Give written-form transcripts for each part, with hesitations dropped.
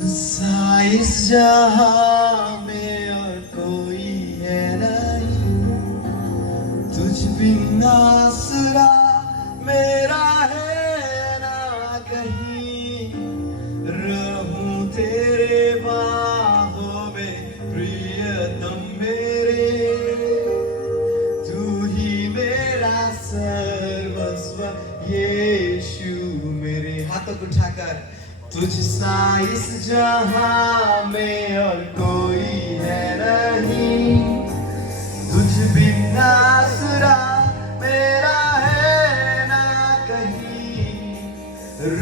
इस जहां में और कोई है नहीं, तुझ बिन आसरा मेरा है ना कहीं। रहूं तेरे बाहों में प्रियतम मेरे, तू ही मेरा सर्वस्व यीशु मेरे। हाथों को उठाकर तुझसा इस जहां में और कोई है नहीं, तुझ बिन आसरा मेरा है ना कहीं।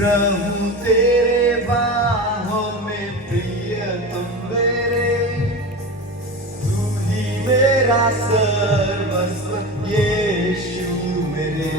रहूं तेरे बाहों में प्रियतम मेरे, तू ही मेरा सर्वस्व यीशु मेरे।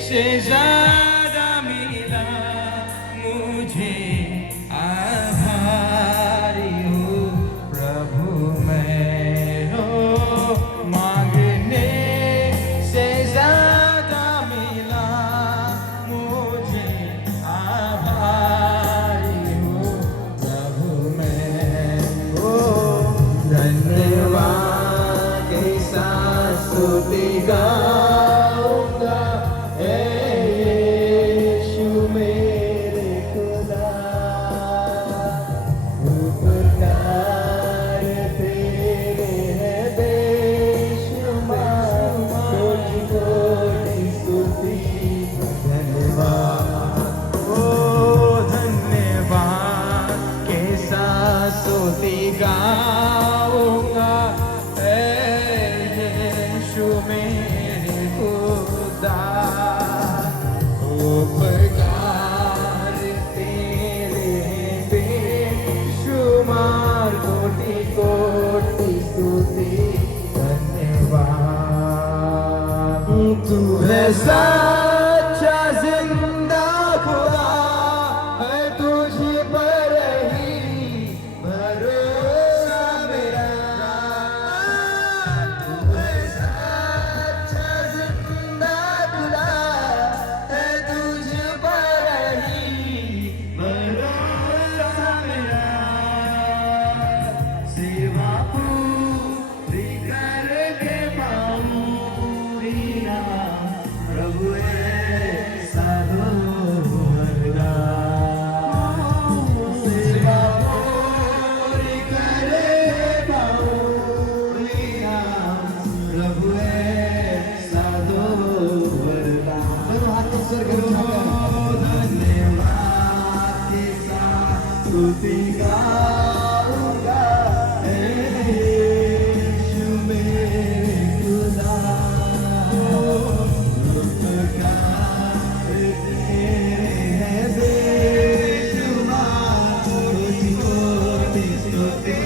से ज़्यादा मिला मुझे, आभारी हूँ प्रभु मैं हो। मांगने से ज़्यादा मिला मुझे, आभारी हूँ प्रभु मैं हो। धन्यवाद के साथ स्तुति गाऊंगा, यीशु मेरे खुदा। उपकार तेरे बेशुमार, कोटि कोटि स्तुति धन्यवाद। तू है सच्चा जिंदा खुदा, है तुझ पर ही भरोसा मेरा। तू है सच्चा जिंदा खुदा, है तुझ पर ही भरोसा मेरा। सेवा पूरी करके पाऊंगी ना, प्रभु ऐसा होगा। सेवा पूरी करे पाऊंगी ना, प्रभु ऐसा होगा। दोनों हाथों से धन्यवाद के साथ स्तुति गाऊंगा, यीशु मेरे खुदा। तेरे बेशुमार, कोटि कोटि स्तुति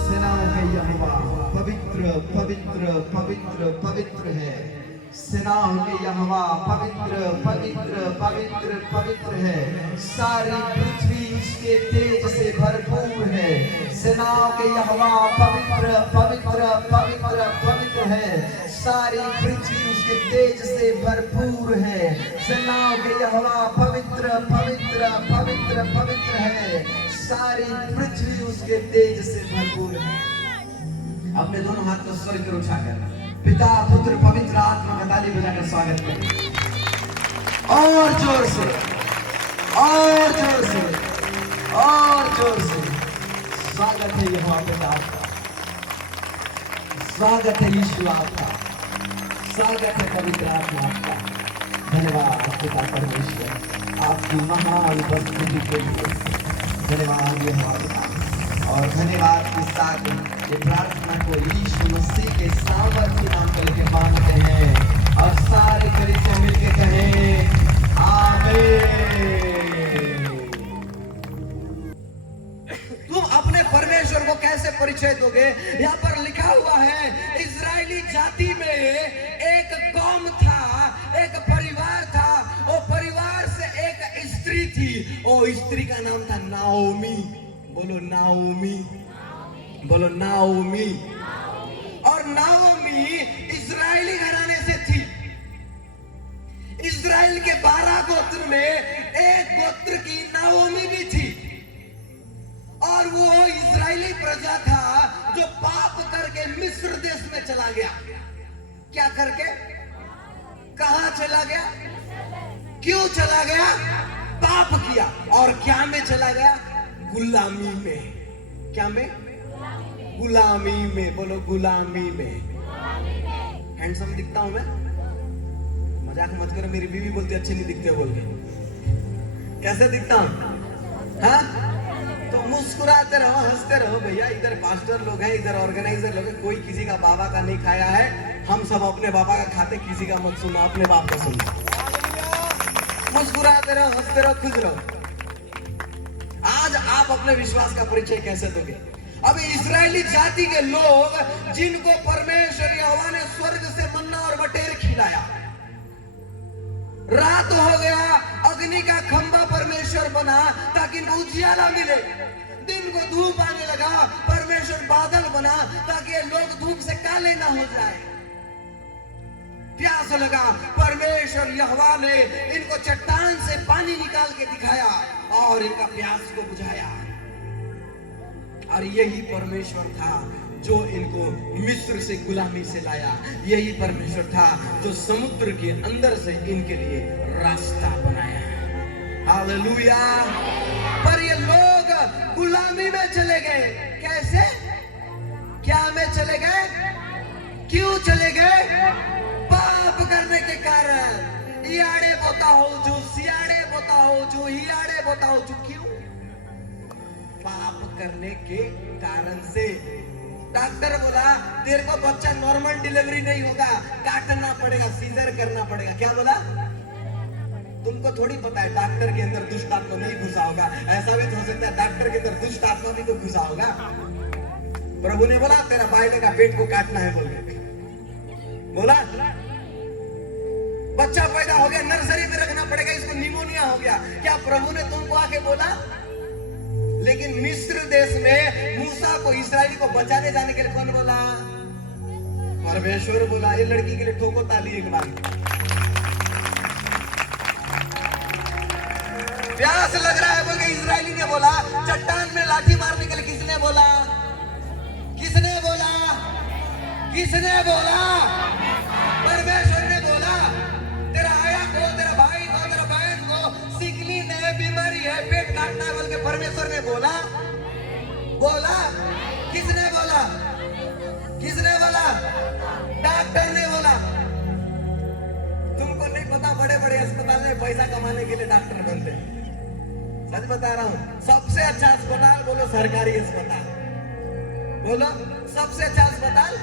सेनाओं के यहोवा पवित्र पवित्र पवित्र पवित्र है। सेनाओं के यहोवा पवित्र पवित्र पवित्र पवित्र है। सारी पृथ्वी उसके तेज से भरपूर है। सेनाओं के यहोवा पवित्र पवित्र पवित्र पवित्र है। सारी पृथ्वी उसके तेज से भरपूर है। सेनाओं के यहोवा पवित्र पवित्र पवित्र पवित्र है। सारी पृथ्वी उसके तेज से भरपूर है। अपने दोनों हाथ को स्वर्ग पर उठाकर पिता पुत्र पवित्र आत्मा का ताली बजाकर स्वागत करें। और जोर से, और जोर से, और जोर से स्वागत है यहोवा पिता का, स्वागत है यीशु आपका, स्वागत है पवित्र आत्मा आपका। धन्यवाद पिता परमेश्वर आपकी महान उपस्थिति के लिए। धन्यवाद यहोवा पिता। और धन्यवाद के साथ ये प्रार्थना को यीशु मसीह के सामर्थ्य नाम पर लेके मांगते हैं और सारे कलीसिया मिलके कहें आमीन। तुम अपने परमेश्वर को कैसे परिचय दोगे? यहाँ पर लिखा हुआ है इजरायली जाति में एक कौम था, एक परिवार था। वो परिवार से एक स्त्री थी। वो स्त्री का नाम था नाओमी। बोलो नाओमी, बोलो नाओमी। और नाओमी इजरायली घराने से थी। इजराइल के 12 गोत्र में एक गोत्र की नाओमी भी थी। और वो इजरायली प्रजा था जो पाप करके मिस्र देश में चला गया। क्या करके? कहां चला गया? क्यों चला गया? पाप किया। और क्या में चला गया? गुलामी में। क्या में? गुलामी में। बोलो गुलामी में। हैंडसम दिखता हूं मैं? मजाक मत करो, मेरी बीवी बोलती अच्छे नहीं दिखते बोल के। कैसे दिखता हूं? हाँ? तो मुस्कुराते रहो, हंसते रहो भैया। इधर पास्टर लोग हैं, इधर ऑर्गेनाइजर लोग हैं। कोई किसी का बाबा का नहीं खाया है। हम सब अपने बाबा का खाते, किसी का मत सुनो, अपने बाप का सुनो। मुस्कुराते रहो, हंसते रहो, खुश रहो। आज आप अपने विश्वास का परिचय कैसे दोगे? अब इजरायली जाति के लोग जिनको परमेश्वर यहोवा ने स्वर्ग से मन्ना और बटेर खिलाया, रात हो गया, अग्नि का खंभा परमेश्वर बना ताकि इनको उजियाला मिले। दिन को धूप आने लगा, परमेश्वर बादल बना ताकि ये लोग धूप से काले ना हो जाए। प्यास लगा, परमेश्वर यहोवा ने इनको चट्टान से पानी निकाल के दिखाया और इनका प्यास को बुझाया। और यही परमेश्वर था जो इनको मिस्र से गुलामी से लाया। यही परमेश्वर था जो समुद्र के अंदर से इनके लिए रास्ता बनाया। हालेलुया। पर ये लोग गुलामी में चले गए। कैसे? क्या में चले गए? क्यों चले गए? पाप करने के कारण। इयाड़े बोता हो जो, सियाड़े बोता हो जो, हियाड़े बोता हो जो। क्यों? पाप करने के कारण से। डॉक्टर बोला तेरे को बच्चा नॉर्मल डिलीवरी नहीं होगा, काटना पड़ेगा, सीजर करना पड़ेगा। क्या बोला? तुमको थोड़ी पता है डॉक्टर के अंदर दुष्ट आत्मा नहीं घुसा होगा। ऐसा भी हो सकता है डॉक्टर के अंदर दुष्ट आत्मा भी तो घुसा होगा। प्रभु ने बोला तेरा बाइले का पेट को काटना है बोला। बच्चा पैदा हो गया, नर्सरी में रखना पड़ेगा, इसको निमोनिया हो गया। क्या प्रभु ने तुमको आके बोला? लेकिन मिस्र देश में मूसा को, इस्राएली को बचाने जाने के लिए कौन बोला? परमेश्वर बोला। ये लड़की के लिए ठोको ताली एक बार। प्यास लग रहा है बोल के इस्राएली ने बोला। चट्टान में लाठी मारने के लिए किसने बोला? किसने बोला? किसने बोला? परमेश्वर ने बोला। तेरा आया को, तेरा भाई को, तेरा बहन को सिकली ने बीमारी है, पेट काटना है बोल के परमेश्वर ने बोला। किसने बोला? किसने बोला? डॉक्टर ने बोला। तुमको नहीं पता, बड़े बड़े अस्पताल में पैसा कमाने के लिए डॉक्टर बनते हैं। सच बता रहा हूं। सबसे अच्छा अस्पताल बोलो सरकारी अस्पताल। बोलो सबसे अच्छा अस्पताल।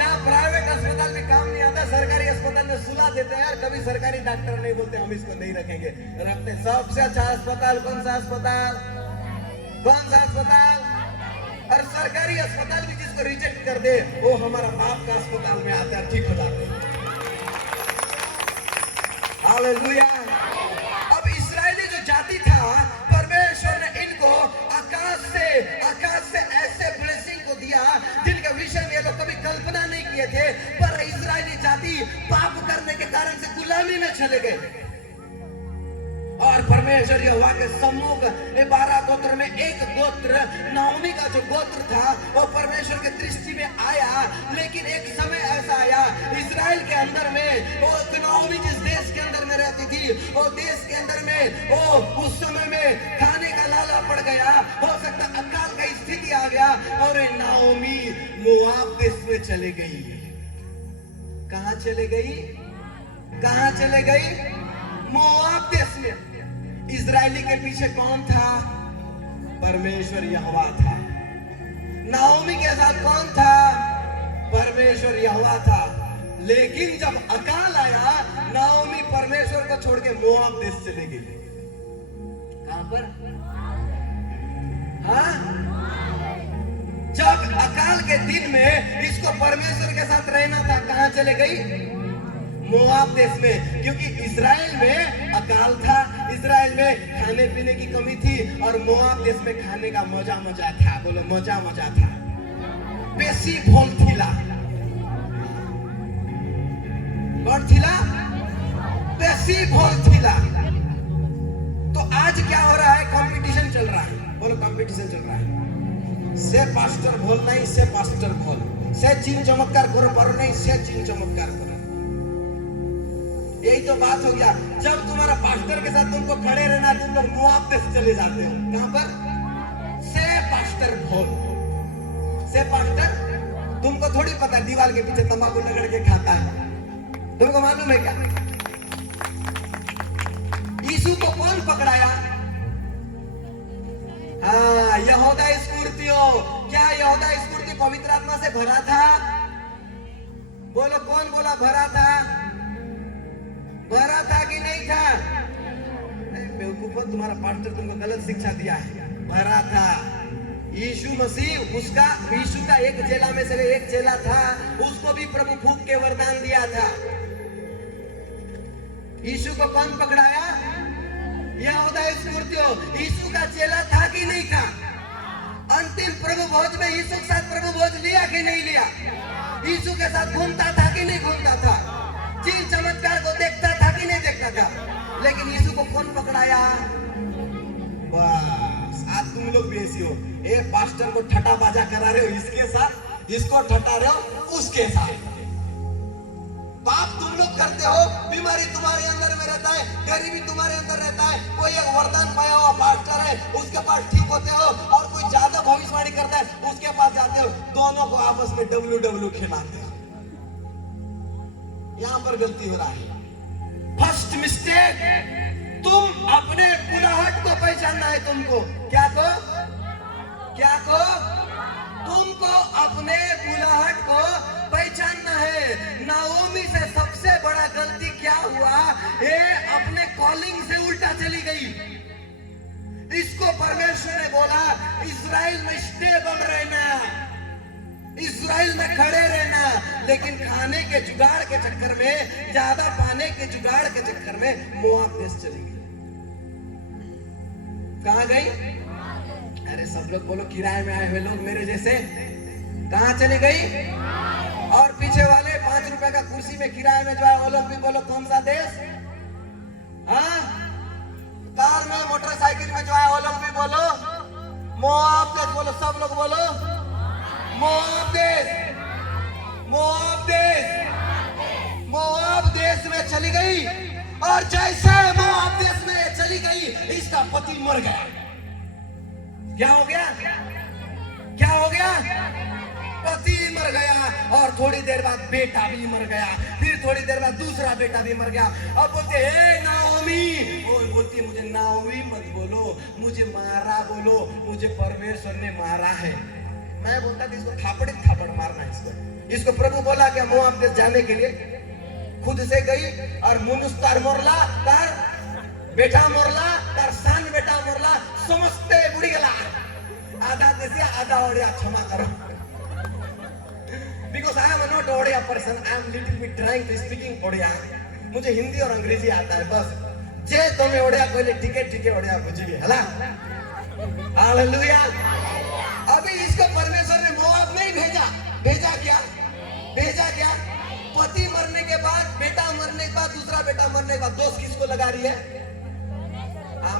जहाँ प्राइवेट अस्पताल में काम नहीं आता, सरकारी अस्पताल में सुला देते हैं यार। कभी सरकारी डॉक्टर नहीं बोलते हम इसको नहीं रखेंगे, रखते। सबसे अच्छा अस्पताल कौन सा अस्पताल? कौन सा अस्पताल? और सरकारी अस्पताल भी जिसको रिजेक्ट कर दे वो हमारा बाप का अस्पताल में आता है, ठीक हो जाते हैं। हालेलुया। अब इस्राएली जो जाति था, परमेश्वर ने इनको आकाश से ऐसे ब्लेसिंग को दिया जिनके विषय में ये लोग कभी कल्पना नहीं किए थे। पर इस्राएली जाति पाप करने के कारण से गुलामी में चले गए और परमेश्वर यहोवा के सम्मुख 12 गोत्र में एक गोत्र नाओमी का जो गोत्र था वो परमेश्वर के दृष्टि में आया। लेकिन एक समय ऐसा आया इस्राएल के अंदर में, वो नाओमी जिस देश के अंदर में रहती थी, वो देश के अंदर में वो उस समय में खाने का लाला पड़ गया, हो सकता अकाल का स्थिति आ गया और नाओमी मोआब देश में चले गई। कहां चले गई? कहां चले गई? मोआब देश में। इजरायली के पीछे कौन था? परमेश्वर यहोवा था। नाओमी के साथ कौन था? परमेश्वर यहोवा था। लेकिन जब अकाल आया, नाओमी परमेश्वर को छोड़ के मोआब देश चले गई। कहां पर? हाँ, जब अकाल के दिन में इसको परमेश्वर के साथ रहना था, कहां चले गई? मोआब देश में। क्योंकि इस्राएल में अकाल था, इस्राएल में खाने पीने की कमी थी और मोआब देश में खाने का मजा था। बोलो मजा था। बेसी फल थिला। कौन थिला? बेसी फल थिला। तो आज क्या हो रहा है? कंपटीशन चल रहा है। बोलो कंपटीशन चल रहा है। से पास्टर बोल नहीं, से पास्टर बोल, से चिन्ह चमत्कार करो पर नहीं, से चिन्ह चमत्कार करो। यही तो बात हो गया। जब तुम्हारा पास्टर के साथ तुमको खड़े रहना, तुम लोग मोआब देश चले जाते हो। कहां पर? से पास्टर भोल। से पास्टर, तुमको थोड़ी पता दीवार के पीछे तंबाकू रगड़ के खाता है, तुमको मालूम है क्या? यीशु को कौन पकड़ाया? हाँ, यहूदा इस्करियोती। क्या यहूदा इस्करियोती पवित्र आत्मा से भरा था? बोलो कौन बोला भरा था? भरा था कि नहीं था? बेवकूफो, तुम्हारा पास्टर तुमको गलत शिक्षा दिया है। भरा था। यीशु मसीह, यीशु का एक चेला में से एक चेला था, उसको भी प्रभु फूंक के वरदान दिया था। यीशु को कौन पकड़ाया? यहूदा इस्करियोती। यीशु का चेला था कि नहीं था? अंतिम प्रभु भोज में यीशु के साथ प्रभु भोज लिया कि नहीं लिया? यीशु के साथ घूमता था कि नहीं घूमता था? चिन्ह चमत्कार को देखता था कि नहीं देखता था? लेकिन यीशु को कौन पकड़ाया? बस आज तुम लोग भी ऐसी हो। एक पास्टर को ठट्टा बाजा करा रहे हो इसके साथ, इसको ठट्टा रहे हो उसके साथ। पाप तुम लोग करते हो, बीमारी तुम्हारे अंदर में रहता है, गरीबी तुम्हारे अंदर रहता है। कोई एक वरदान पाया हुआ पास्टर है, उसके पास ठीक होते हो, और कोई ज्यादा भविष्यवाणी करता है उसके पास जाते हो, दोनों को आपस में डब्ल्यू खिलाते हो। यहां पर गलती हो रहा है। फर्स्ट मिस्टेक, तुम अपने बुलाहट को पहचानना है। तुमको क्या को तुमको अपने बुलाहट को पहचानना है। नाओमी से सबसे बड़ा गलती क्या हुआ? ये अपने कॉलिंग से उल्टा चली गई। इसको परमेश्वर ने बोला इस्राएल में स्टेबल रहना, इस्राएल में खड़े रहना, लेकिन खाने के जुगाड़ के चक्कर में, ज्यादा पाने के जुगाड़ के चक्कर में मोआब देश चली गई। कहां गई? अरे सब लोग बोलो, किराए में आए हुए लोग मेरे जैसे। कहां चली गई? और पीछे वाले 5 रुपए का कुर्सी में किराए में जो है वो लोग भी बोलो कौन सा देश? हाँ, कार में मोटरसाइकिल में जो है वो लोग भी बोलो मोआब देश। बोलो सब लोग बोलो मोआब देश। मोआब देश में चली गई, और जैसे मोआब देश में चली गई इसका पति मर गया। क्या हो गया? पति मर गया, और थोड़ी देर बाद बेटा भी मर गया, फिर थोड़ी देर बाद दूसरा बेटा भी मर गया। अब बोलते हे नाओमी, वो बोलती मुझे नाओमी मत बोलो, मुझे मारा बोलो, मुझे परमेश्वर ने मारा है। मैं बोलता था इसको थापड़ मारना इसको प्रभु बोला कि मोआब देश जाने के लिए खुद से गई और मुनुस तार मोरला तार बेटा मोरला तार सान बेटा मोरला समझते बुढ़ी गला आधा देसिया आधा ओडिया क्षमा करो because I am not Odia person I am little bit trying to speaking Odia मुझे हिंदी और अंग्रेजी आता है बस जे तुम्हें ओडिया कोई ठीक है ओडिया बुझिए हला हालेलुया अभी इसको परमेश्वर ने मोआब नहीं भेजा क्या पति मरने के बाद बेटा मरने के बाद दूसरा बेटा मरने के बाद दोस्त किसको लगा रही है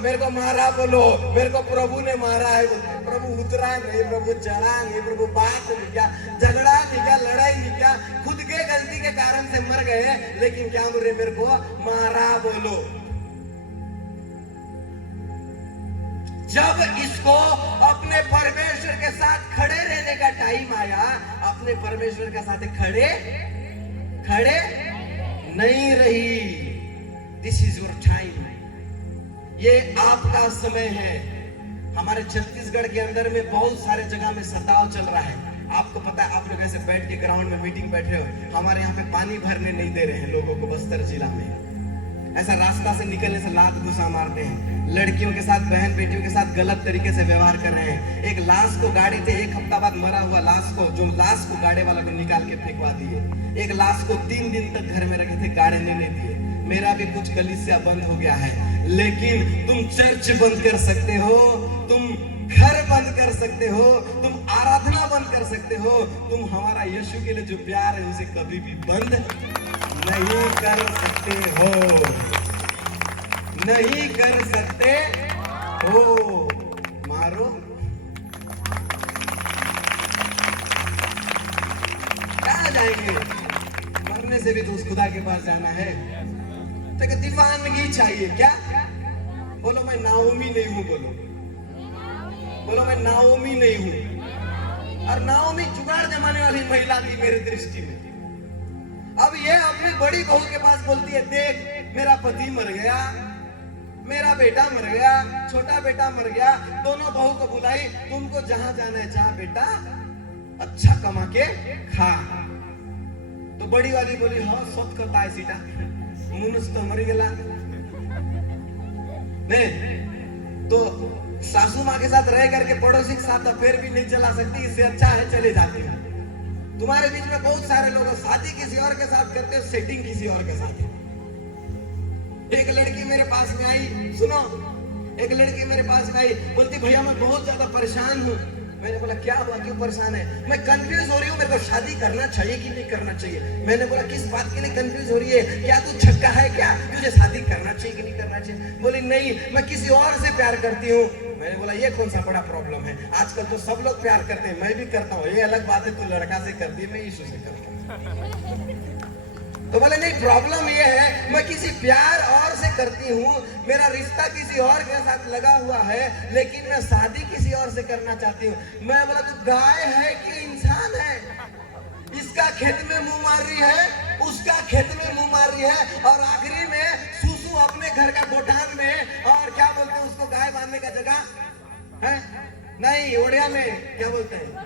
मेरे को मारा बोलो मेरे को प्रभु ने मारा है प्रभु उतरा नहीं प्रभु चढ़ा नहीं प्रभु बात नहीं क्या झगड़ा नहीं क्या लड़ाई नहीं क्या खुद के गलती के कारण से मर गए लेकिन क्या बोल रहे मेरे को मारा बोलो जब इसको अपने परमेश्वर के साथ खड़े रहने का टाइम आया अपने परमेश्वर के साथ खड़े नहीं रही दिस इज योर टाइम ये आपका समय है हमारे छत्तीसगढ़ के अंदर में बहुत सारे जगह में सताव चल रहा है आपको पता है आप लोग ऐसे बैठ के ग्राउंड में मीटिंग बैठ रहे हो हमारे यहाँ पे पानी भरने नहीं दे रहे हैं लोगों को बस्तर जिला में ऐसा रास्ता से निकलने से लात घुसा मारते हैं लड़कियों के साथ बहन बेटियों के साथ गलत तरीके से व्यवहार कर रहे हैं एक लाश को गाड़ी थे एक हफ्ता बाद मरा हुआ लाश को गाड़ी वाला को निकाल के फेंकवा दिए एक लाश को 3 दिन तक घर में रखे थे गाड़ी नहीं दिए मेरा भी कुछ कलीसिया बंद हो गया है लेकिन तुम चर्च बंद कर सकते हो तुम घर बंद कर सकते हो तुम आराधना बंद कर सकते हो तुम हमारा यीशु के लिए जो प्यार है उसे कभी भी बंद नहीं कर सकते हो मारो कहाँ जाएंगे मरने से भी तो उस खुदा के पास जाना है तो दीवानगी चाहिए क्या बोलो मैं नाओमी नहीं हूं बोलो मैं नाओमी नहीं हूं और नाओमी जुगाड़ जमाने वाली महिला थी मेरी दृष्टि में अब ये अपनी बड़ी बहू के पास बोलती है देख मेरा पति मर गया मेरा बेटा मर गया छोटा बेटा मर गया दोनों बहू को बुलाई तुमको जहां जाना है जा बेटा अच्छा कमा के खा तो बड़ी वाली बोली हाँ सब करता है सीटा मुनुस तो मर गया नहीं तो सासू माँ के साथ रह करके पड़ोसी के साथ अफेयर भी नहीं चला सकती इससे अच्छा है चले जाते हैं तुम्हारे बीच में बहुत सारे लोग शादी किसी और के साथ करते हैं सेटिंग किसी और के साथ एक लड़की मेरे पास में आई सुनो एक लड़की मेरे पास में आई बोलती भैया मैं बहुत ज्यादा परेशान हूँ मैंने बोला क्या हुआ क्यों परेशान है मैं कंफ्यूज हो रही हूँ मेरे को शादी करना चाहिए कि नहीं करना चाहिए मैंने बोला किस बात के लिए कंफ्यूज हो रही है क्या तू छक्का है क्या तुझे शादी करना चाहिए कि नहीं करना चाहिए बोली नहीं मैं किसी और से प्यार करती हूँ मैंने बोला ये कौन सा बड़ा प्रॉब्लम है आजकल तो सब लोग प्यार करते हैं मैं भी करता हूँ ये अलग बात है तू लड़का से करती है मैं यीशु से करता हूँ तो बोले नहीं प्रॉब्लम ये है मैं किसी प्यार और से करती हूँ मेरा रिश्ता किसी और के साथ लगा हुआ है लेकिन मैं शादी किसी और से करना चाहती हूँ मैं बोला तू गाय है कि इंसान है इसका खेत में मुंह मार रही है उसका खेत में मुंह मार रही है और आखिरी में सुसु अपने घर का गोठान में और क्या बोलते हैं उसको गाय बांधने का जगह है नहीं ओडिया में क्या बोलते हैं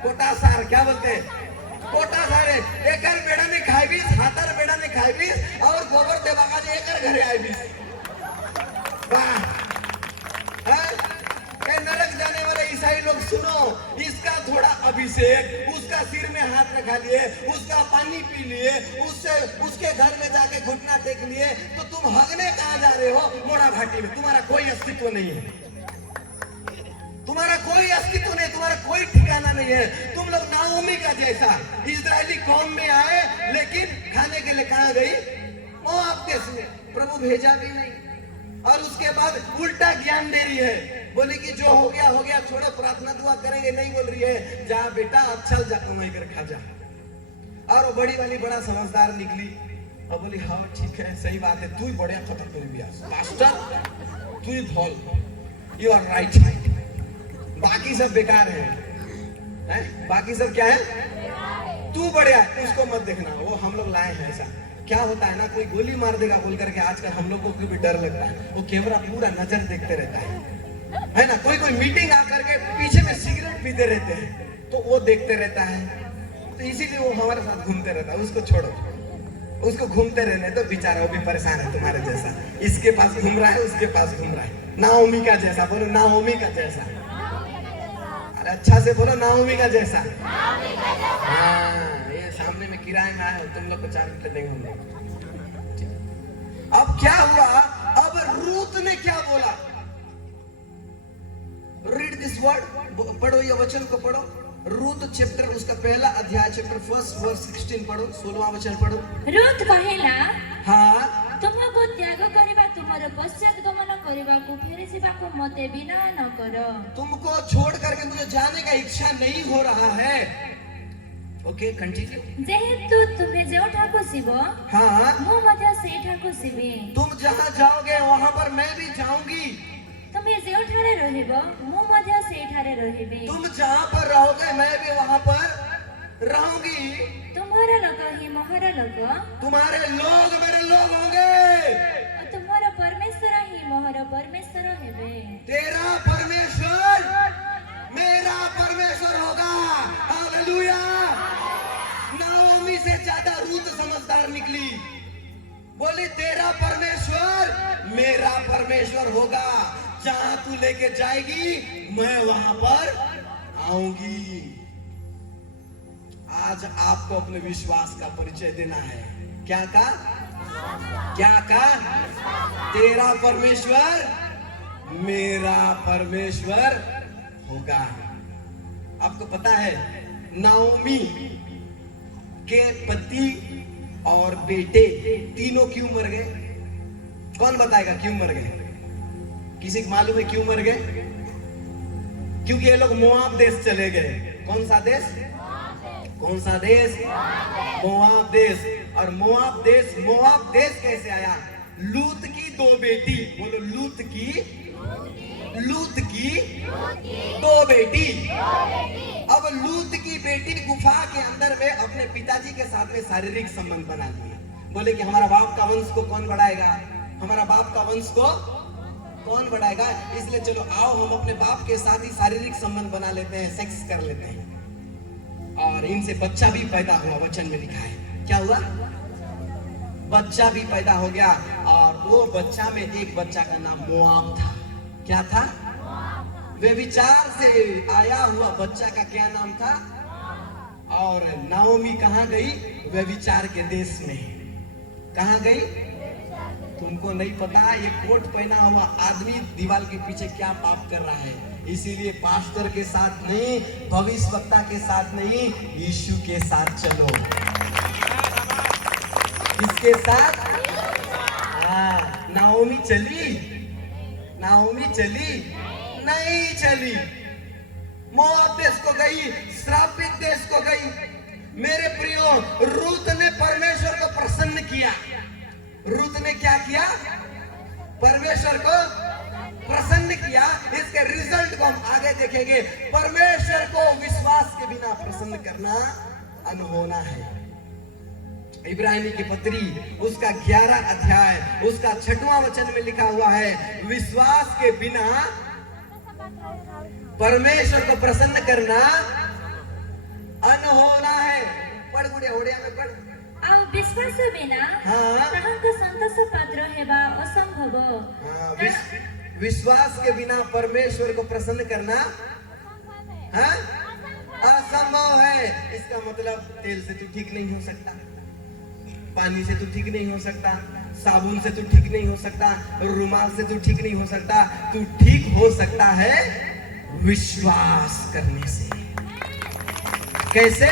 कोटा सार क्या बोलते हैं कोटा सारे एकर बेड़ा ने खाई बीस हाथर बेड़ा ने खाई बीस और गोबर देवा का एकर घरे आई बीस नरक जाने वाले ईसाई लोग सुनो इसका थोड़ा अभिषेक उसका सिर में हाथ रखा लिए उसका पानी पी लिए उससे उसके घर में जाके घुटना टेक लिए तो तुम हगने कहाँ जा रहे हो मोड़ा घाटी में तुम्हारा कोई अस्तित्व नहीं है तुम्हारा कोई अस्तित्व नहीं तुम्हारा कोई ठिकाना नहीं है तुम लोग नाओमी का जैसा इजरायली कौम में आए लेकिन खाने के लिए कहाँ गई मोआब देश में प्रभु भेजा भी नहीं और उसके बाद उल्टा ज्ञान दे रही है बोली कि जो हो गया छोड़ो प्रार्थना दुआ करेंगे नहीं बोल रही है जा बेटा अच्छा जा कमाई कर खा जा और वो बड़ी वाली बड़ा समझदार निकली और बोली हाँ ठीक है सही बात है तू ही बढ़िया खतर तू भी पास्टर तू ही भोल यू आर राइट बाकी सब बेकार है बाकी सब क्या है तू बढ़िया उसको मत देखना वो हम लोग लाए हैं ऐसा क्या होता है ना कोई गोली मार देगा बोल करके आजकल हम लोगों को भी डर लगता है वो कैमरा पूरा नजर देखते रहता है है ना। कोई कोई मीटिंग आकर के पीछे में सिगरेट पीते रहते हैं, तो वो देखते रहता है, तो इसीलिए वो हमारे साथ घूमते रहता है। उसको छोड़ो, उसको घूमते रहने तो, बेचारा वो भी परेशान है तुम्हारे जैसा। इसके पास घूम रहा है, उसके पास घूम रहा है। नाओमी का जैसा बोलो, नाओमी का जैसा। अरे अच्छा से बोलो, नाओमी का जैसा। हाँ, ये सामने में किराए में आए हो, तुम लोग को 4 मिनट देंगे। अब क्या हुआ, अब रूत ने क्या बोला? रीड दिस वर्ड, पढ़ो ये वचन को पढ़ो। रूत चैप्टर, उसका पहला अध्याय, चैप्टर 1 वर्स 16 पढ़ो, 16वां वचन पढ़ो। रूत कहेला, हाँ, तुमको त्याग करिबा, तुमर पश्चात गमन करिबा को फेरी जीवा को मते बिना न करो। तुमको छोड़ करके मुझे जाने का इच्छा नहीं हो रहा है। Okay, continue. जेहेतु तुम्हें जोठाको जीवो, हाँ, मु मध्य सेठाको जीवी। तुम जहाँ जाओगे वहाँ पर मैं भी जाऊंगी। तुम्हें जोठारे रहिबो, मु मध्य सेठारे रहिबी। तुम जहाँ पर रहोगे मैं भी वहाँ पर रहूंगी। तुम्हारा लोग ही मोहरा लोग, तुम्हारे लोग मेरे लोग होंगे। और तुम्हारा परमेश्वर ही मोहरा परमेश्वर हेबे। तेरा परमेश्वर मेरा परमेश्वर होगा। हालेलुया। नाओमी से ज्यादा रूत समझदार निकली। बोली तेरा परमेश्वर मेरा परमेश्वर होगा। जहां तू लेके जाएगी मैं वहां पर आऊंगी। आज आपको अपने विश्वास का परिचय देना है। क्या कहा? क्या कहा? तेरा परमेश्वर मेरा परमेश्वर होगा। आपको पता है नाओमी के पति और बेटे तीनों क्यों मर गए? कौन बताएगा क्यों मर गए? किसी को मालूम है क्यों मर गए? क्योंकि ये लोग मोआब देश चले गए। कौन सा देश? कौन सा देश? मोआब देश। और मोआब देश कैसे आया? लूत की 2 बेटी, बोलो लूत की 2 बेटी। अब लूत की बेटी गुफा के अंदर में अपने पिताजी के साथ में शारीरिक संबंध बना लिए। बोले कि हमारा बाप का वंश को कौन बढ़ाएगा? हमारा बाप का वंश को कौन बढ़ाएगा? इसलिए चलो आओ हम अपने बाप के साथ ही शारीरिक संबंध बना लेते हैं, सेक्स कर लेते हैं। और इनसे बच्चा भी पैदा हुआ। वचन में लिखा है क्या हुआ? बच्चा भी पैदा हो गया। और वो बच्चा में एक बच्चा का नाम मोआब था। क्या था? व्यभिचार से आया हुआ बच्चा का क्या नाम था? और नाओमी कहाँ गई? व्यभिचार के देश में। कहाँ गई? तुमको नहीं पता? ये कोट पहना हुआ आदमी दीवार के पीछे क्या पाप कर रहा है। इसीलिए पास्टर के साथ नहीं, भविष्यवक्ता के साथ नहीं, यीशु के साथ चलो। किसके साथ? हाँ, नाओमी चली? नाओमी चली? नहीं चली। मोआब देश को गई, श्रापित देश को गई। मेरे प्रियो, रूत ने परमेश्वर को प्रसन्न किया। रूत ने क्या किया? परमेश्वर को प्रसन्न किया। इसके रिजल्ट को हम आगे देखेंगे। परमेश्वर को विश्वास के बिना प्रसन्न करना अनहोना है। इब्राहिमी की पत्री उसका 11 अध्याय उसका 6वां वचन में लिखा हुआ है, विश्वास के बिना परमेश्वर को प्रसन्न करना अनहोना है। पढ़ गुड़िया, ओडिया में पढ़। ଆଉ ବିଶ୍ୱାସ ବିନା हाँ। ତାହାଙ୍କ ସନ୍ତୋଷ ପାତ୍ର ହେବା ଅସମ୍ଭବ। हाँ, विश्वास के बिना परमेश्वर को प्रसन्न करना हाँ? असंभव है। इसका मतलब तेल से तू ठीक नहीं हो सकता, पानी से तू ठीक नहीं हो सकता, साबुन से तू ठीक नहीं हो सकता, रुमाल से तू ठीक नहीं हो सकता। तू ठीक हो सकता है विश्वास करने से। कैसे?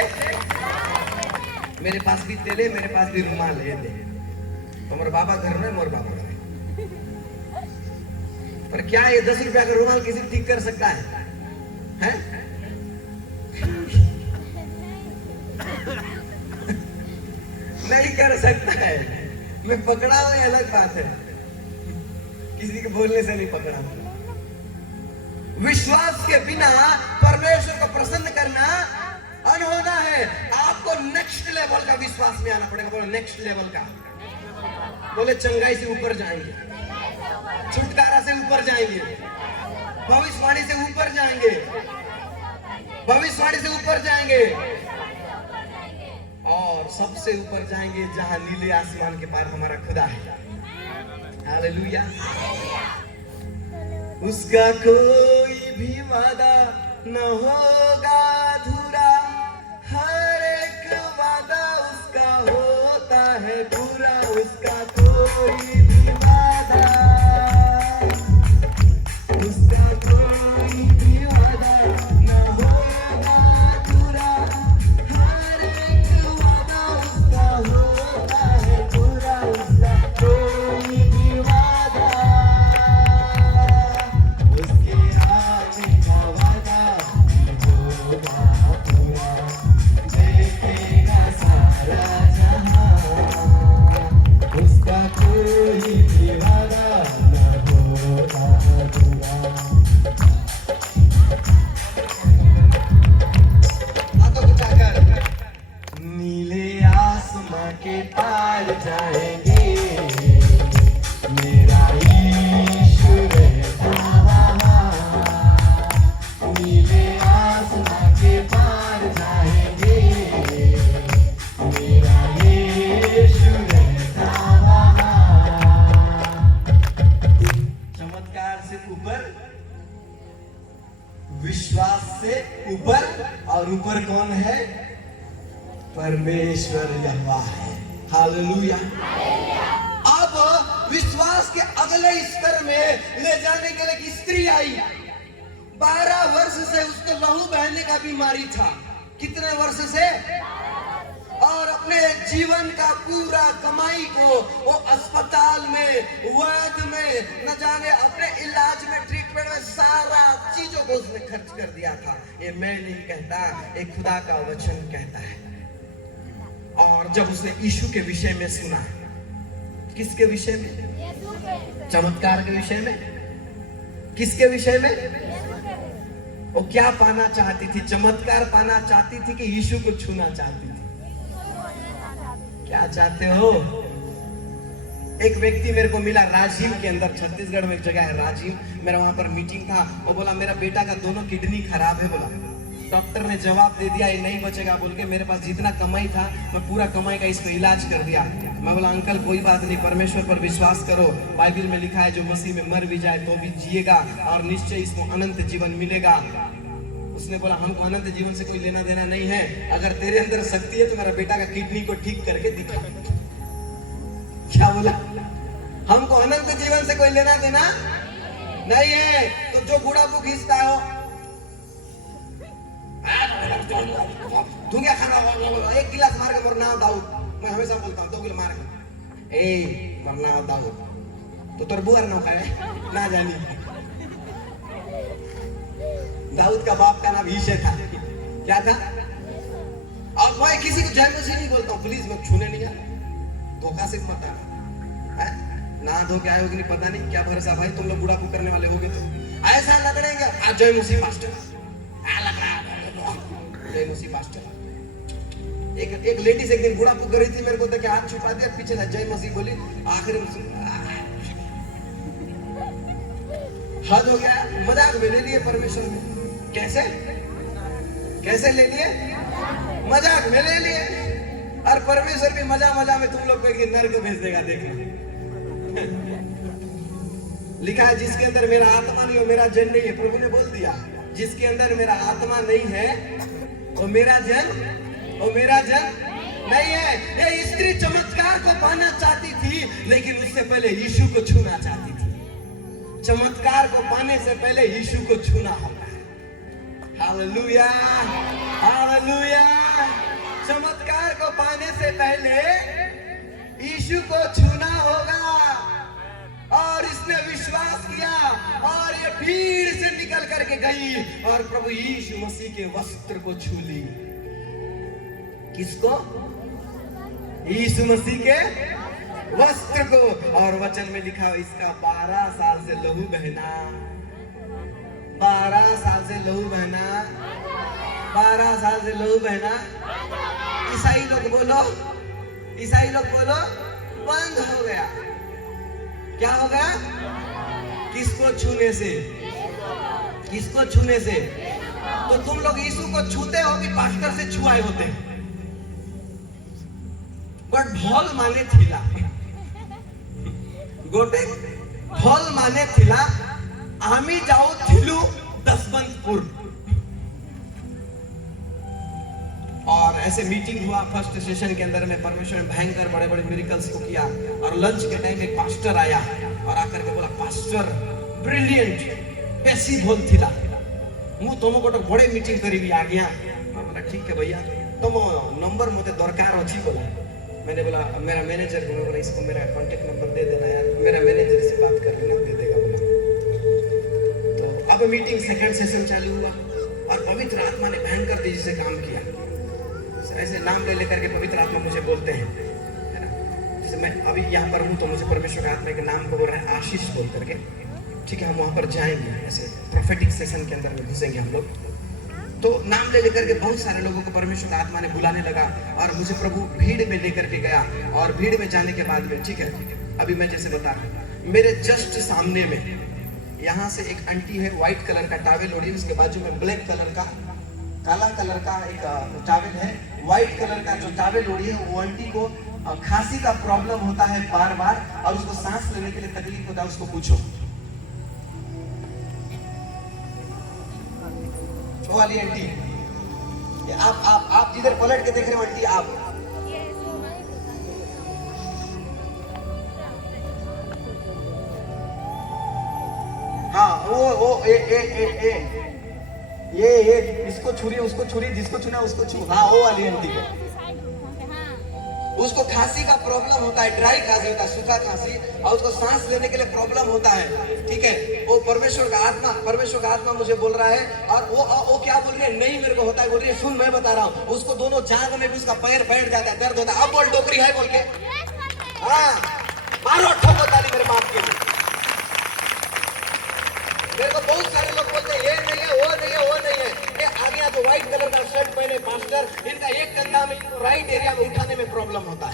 मेरे पास भी तेल है, मेरे पास भी रुमाल है, दे तुम्हारे बाबा घर में, मोर बाबा घर। पर क्या ये 10 रुपया का रुमाल किसी ठीक कर सकता है? हैं? नहीं कर सकता है। मैं पकड़ा हुआ है अलग बात है, किसी के बोलने से नहीं पकड़ा। विश्वास के बिना परमेश्वर को प्रसन्न करना अनहोना है। आपको नेक्स्ट लेवल का विश्वास में आना पड़ेगा। बोलो नेक्स्ट लेवल का। बोले चंगाई से ऊपर जाएंगे, छुटकारा से ऊपर जाएंगे, भविष्यवाणी से ऊपर जाएंगे, भविष्यवाणी से ऊपर जाएंगे और सबसे ऊपर जाएंगे जहां नीले आसमान के पार हमारा खुदा है। हालेलुया। उसका कोई भी वादा न होगा अधूरा, हर एक वादा उसका होता है पूरा। उसका कोई भी वादा, उसका कोई भी वादा न होगा अधूरा, हर एक वादा उसका होता है पूरा। उसका कोई भी वादा, उसके आने का वादा होगा पूरा, देखेगा सारा जहां। उसका कोई भी वादा न होगा अधूरा। हाथों को उठाकर नीले आसमां के पार जाएंगे, मेरा यीशु रहता वहाँ। नीले आसमां के पार जाएंगे, मेरा यीशु रहता वहाँ। चमत्कार से ऊपर, विश्वास से ऊपर, और ऊपर कौन है? परमेश्वर यहोवा है। हालेलुया। अब विश्वास के अगले स्तर में ले जाने के लिए एक स्त्री आई। 12 वर्ष से उसको लहू बहने का बीमारी था। कितने वर्ष से? और अपने जीवन का पूरा कमाई को वो अस्पताल में, वैद्य में, न जाने अपने इलाज में, ट्रीटमेंट में, सारा चीजों को उसने खर्च कर दिया था। ये मैं नहीं कहता, एक खुदा का वचन कहता है। और जब उसने यीशु के विषय में सुना, किसके विषय में? चमत्कार के विषय में। किसके विषय में? वो क्या पाना चाहती थी? चमत्कार पाना चाहती थी कि यीशु को छूना चाहती थी? क्या चाहते हो? एक व्यक्ति मेरे को मिला राजीव के अंदर, छत्तीसगढ़ में एक जगह है राजीव। मेरा वहां पर मीटिंग था। वो बोला मेरा बेटा का दोनों किडनी खराब है। बोला डॉक्टर ने जवाब दे दिया ये नहीं बचेगा बोल के। मेरे पास जितना कमाई था मैं पूरा कमाई का इसको इलाज कर दिया। मैं बोला अंकल कोई बात नहीं, परमेश्वर पर विश्वास करो। बाइबल में लिखा है जो मसीह में मर भी जाए तो भी जिएगा और निश्चय इसको अनंत जीवन मिलेगा। उसने बोला हमको अनंत जीवन से कोई लेना देना नहीं है, अगर तेरे अंदर शक्ति है तो मेरा बेटा का किडनी को ठीक करके दिखा। क्या बोला? हमको अनंत जीवन से कोई लेना देना नहीं है। तो जो बुढ़ापू खींचता हो, तू क्या खाना? एक गिलास मार के मरना दाऊद। मैं हमेशा बोलता हूँ 2 गिलास मार के ए मरना दाऊद तो तोर बुआर ना खाए ना जानी। दाऊद का बाप का नाम ईशे था। क्या था? और मैं किसी को जय मसीह नहीं बोलता हूँ, प्लीज मैं छूने नहीं आया। धोखा से मत आना, ना धो के आए होगे नहीं पता नहीं क्या भरोसा भाई, तुम लोग बुढ़ापू करने वाले होगे तो ऐसा लग रहा है। आज जय मसीह पास्टर लग रहा है, जय मसीह पास्टर। एक लेडीज एक दिन बुढ़ापू कर रही थी, मेरे को तो क्या हाथ छुपा दिया पीछे था, जय मसीह बोली। आखिर हद हो गया। मजाक में ले लिए परमेश्वर में। कैसे कैसे ले लिए? मजाक में ले लिए। और परमेश्वर भी मजा मजा में तुम लोग को एक नर्क भेज देगा। देखना लिखा है जिसके अंदर मेरा आत्मा नहीं हो मेरा जन नहीं है। प्रभु ने बोल दिया जिसके अंदर मेरा आत्मा नहीं है वो मेरा जन नहीं है। ये स्त्री चमत्कार को पाना चाहती थी लेकिन उससे पहले यीशु को छूना चाहती थी। चमत्कार को पाने से पहले यीशु को छूना होगा। Hallelujah hallelujah. चमत्कार को पाने से पहले यीशु को छूना होगा। और इसने विश्वास किया और ये भीड़ से निकल करके गई और प्रभु यीशु मसीह के वस्त्र को छू ली। किसको? यीशु मसीह के वस्त्र को। और वचन में लिखा इसका 12 साल से लहू बहना, 12 साल से लहू बहना, 12 साल से लहू बहना। ईसाई लोग बोलो बंद हो गया। क्या होगा? किसको छूने से? किसको छूने से? तो तुम लोग यीशु को छूते हो कि पास्टर से छुआए होते? बट भल माने थिला गोटे भल माने थिला आमी जाओ थिलु दसवंतपुर और ऐसे मीटिंग हुआ फर्स्ट सेशन के अंदर में परमेश्वर ने भयंकर बड़े बड़े मिरेकल्स को किया और लंच के टाइम एक पास्टर आया और आकर के बोला पास्टर ब्रिलियंट बेसी भल थिला मु तुम गोटे बड़े मीटिंग करी आ गया। बोला ठीक है भैया तुम नंबर मते दरकार अछि बोला। मैंने बोला मेरा मैनेजर को बोला इसको मेरा कांटेक्ट नंबर दे देना यार मेरा मैनेजर से बात कर लेना दे देगा बोला। तो अब मीटिंग सेकंड सेशन चालू हुआ और पवित्र आत्मा ने भयंकर तेजी से काम किया। ऐसे नाम ले लेकर के पवित्र आत्मा मुझे बोलते हैं है ना। जैसे मैं अभी यहाँ पर हूँ तो मुझे परमेश्वर आत्मा के नाम को बोल रहा है आशीष बोल करके। ठीक है हम वहाँ पर जाएंगे ऐसे प्रोफेटिक सेशन के अंदर में घुसेंगे हम लोग। तो नाम ले लेकर के बहुत सारे लोगों को परमेश्वर आत्मा ने बुलाने लगा और मुझे प्रभु भीड़ में लेकर के गया और भीड़ में जाने के बाद में ठीक है अभी मैं जैसे बता मेरे जस्ट सामने में यहाँ से एक आंटी है व्हाइट कलर का टॉवेल ओढ़ी उसके बाजू में ब्लैक कलर का काला कलर का एक टॉवेल है व्हाइट कलर का जो टॉवेल ओढ़ी है वो आंटी को खांसी का प्रॉब्लम होता है बार बार और उसको सांस लेने के लिए तकलीफ होता है उसको पूछो। वाली आंटी आप जिधर पलट के देख रहे हो आंटी आप हाँ वो ये इसको छुरी उसको छुरी जिसको छूना उसको छू हाँ वो वाली आंटी को उसको खांसी का प्रॉब्लम होता है ड्राई खांसी होता है सूखा खांसी और उसको सांस लेने के लिए प्रॉब्लम होता है। ठीक है वो परमेश्वर का आत्मा मुझे बोल रहा है और वो क्या बोल रही है नहीं मेरे को होता है बोल रही है सुन मैं बता रहा हूँ उसको दोनों जांघ में भी उसका पैर बैठ जाता है दर्द होता है। अब बोल डोकरी है बोल के हाँ मारो ठोको ताली मेरे बाप के लिए। मेरे को बहुत सारे लोग बोलते हैं ये नहीं है वो नहीं है वो नहीं है ये आगे जो व्हाइट कलर का शर्ट पहने पास्टर इनका एक कंधा में इनको राइट एरिया में उठाने में प्रॉब्लम होता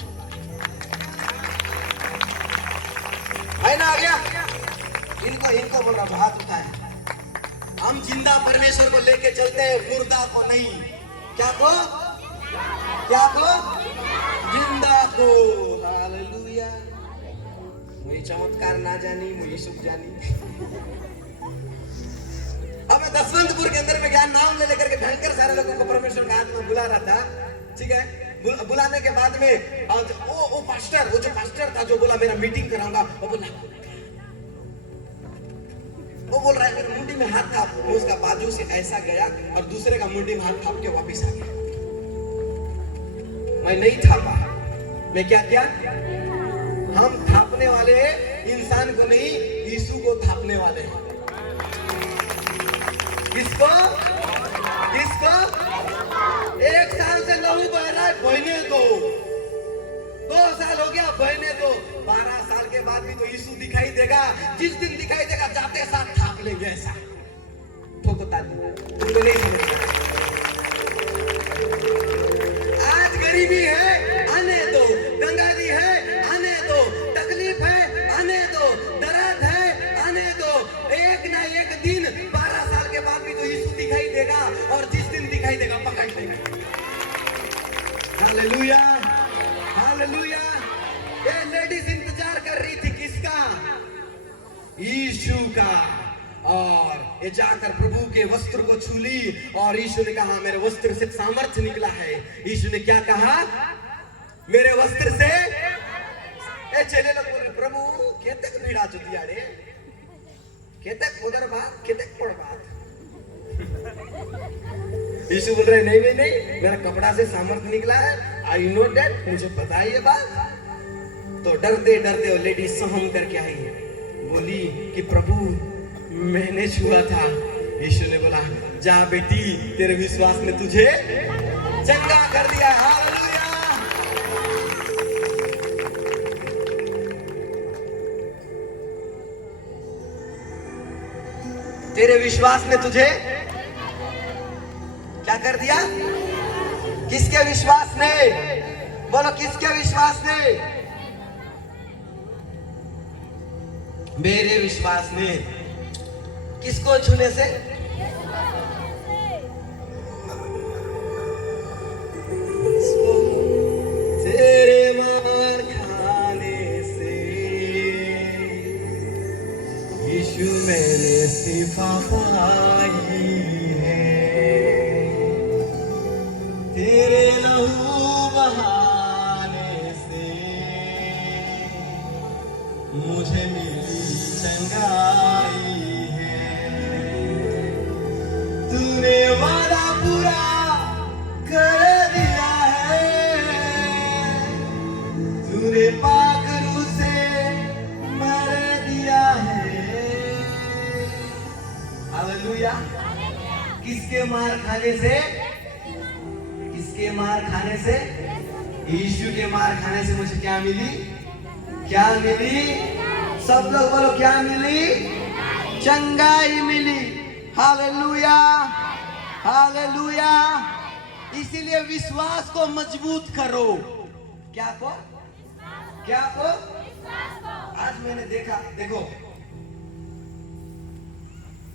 है ना आ गया इनको बोल रहा हाथ उठाए। हम जिंदा परमेश्वर को लेके चलते हैं मुर्दा को नहीं क्या को जिंदा को। हालेलुया वही चमत्कार ना जानी मुझे सुख जानी। अब मैं दसवंतपुर के अंदर में क्या नाम ले लेकर के भयंकर सारे लोगों को परमेश्वर का आत्मा बुला रहा था। ठीक है बुलाने के बाद में वो जो पास्टर था जो बोला मेरा मीटिंग कराऊंगा वो बोल रहा है मेरे मुंडी में हाथ था वो उसका बाजू से ऐसा गया और दूसरे का मुंडी में हाथ थाप के वापिस आ गया। मैं नहीं थापा मैं क्या किया हम थापने वाले इंसान को नहीं यीशु को थापने वाले हैं। किसको 1 साल से लहू बह रहा है बहने दो 2 साल हो गया बहने दो 12 साल के बाद भी तो यीशु दिखाई देगा। जिस दिन दिखाई देगा जाते साथ थाप लेंगे ऐसा ठोको ताली तुमको नहीं समझ। आज गरीबी है आने दो गंगाजी है आने दो तकलीफ है आने दो दर्द है आने दो एक ना एक दिन 12 साल के बाद भी तो यीशु दिखाई देगा और जिस दिन दिखाई देगा पकड़ लेगा। Hallelujah hallelujah. ये लेडीज इंतजार कर रही थी किसका यीशु का और ये जाकर प्रभु के वस्त्र को छू ली और यीशु ने कहा मेरे वस्त्र से सामर्थ्य निकला है। यीशु ने क्या कहा मेरे वस्त्र से ए चले लोग बोल प्रभु केतक भीड़ा जुतिया रे केतक उधर बात केतक पड़ बात। यीशु बोल रहे नहीं मेरा कपड़ा से सामर्थ्य निकला है आई नो दैट मुझे पता है ये बात। तो डरते डरते वो लेडी सहम करके आई बोली कि प्रभु मैंने छुआ था। यीशु ने बोला जा बेटी तेरे विश्वास ने तुझे चंगा कर दिया। हालेलुया। तेरे विश्वास ने तुझे क्या कर दिया? किसके विश्वास ने? बोलो किसके विश्वास ने? मेरे विश्वास ने। किसको छूने से? शिफा पाई है, तेरे लहू बहाने से मुझे मिली चंगाई है। तूने वादा पूरा कर दिया है, तूने पाक रूह से मर दिया है। हालेलुया। किसके मार खाने से? किसके मार खाने से? यीशु के मार खाने से मुझे क्या मिली? क्या मिली? सब लोग बोलो, क्या मिली? चंगाई मिली। Hallelujah, hallelujah. इसीलिए विश्वास को मजबूत करो। क्या को? क्या को? आज मैंने देखा, देखो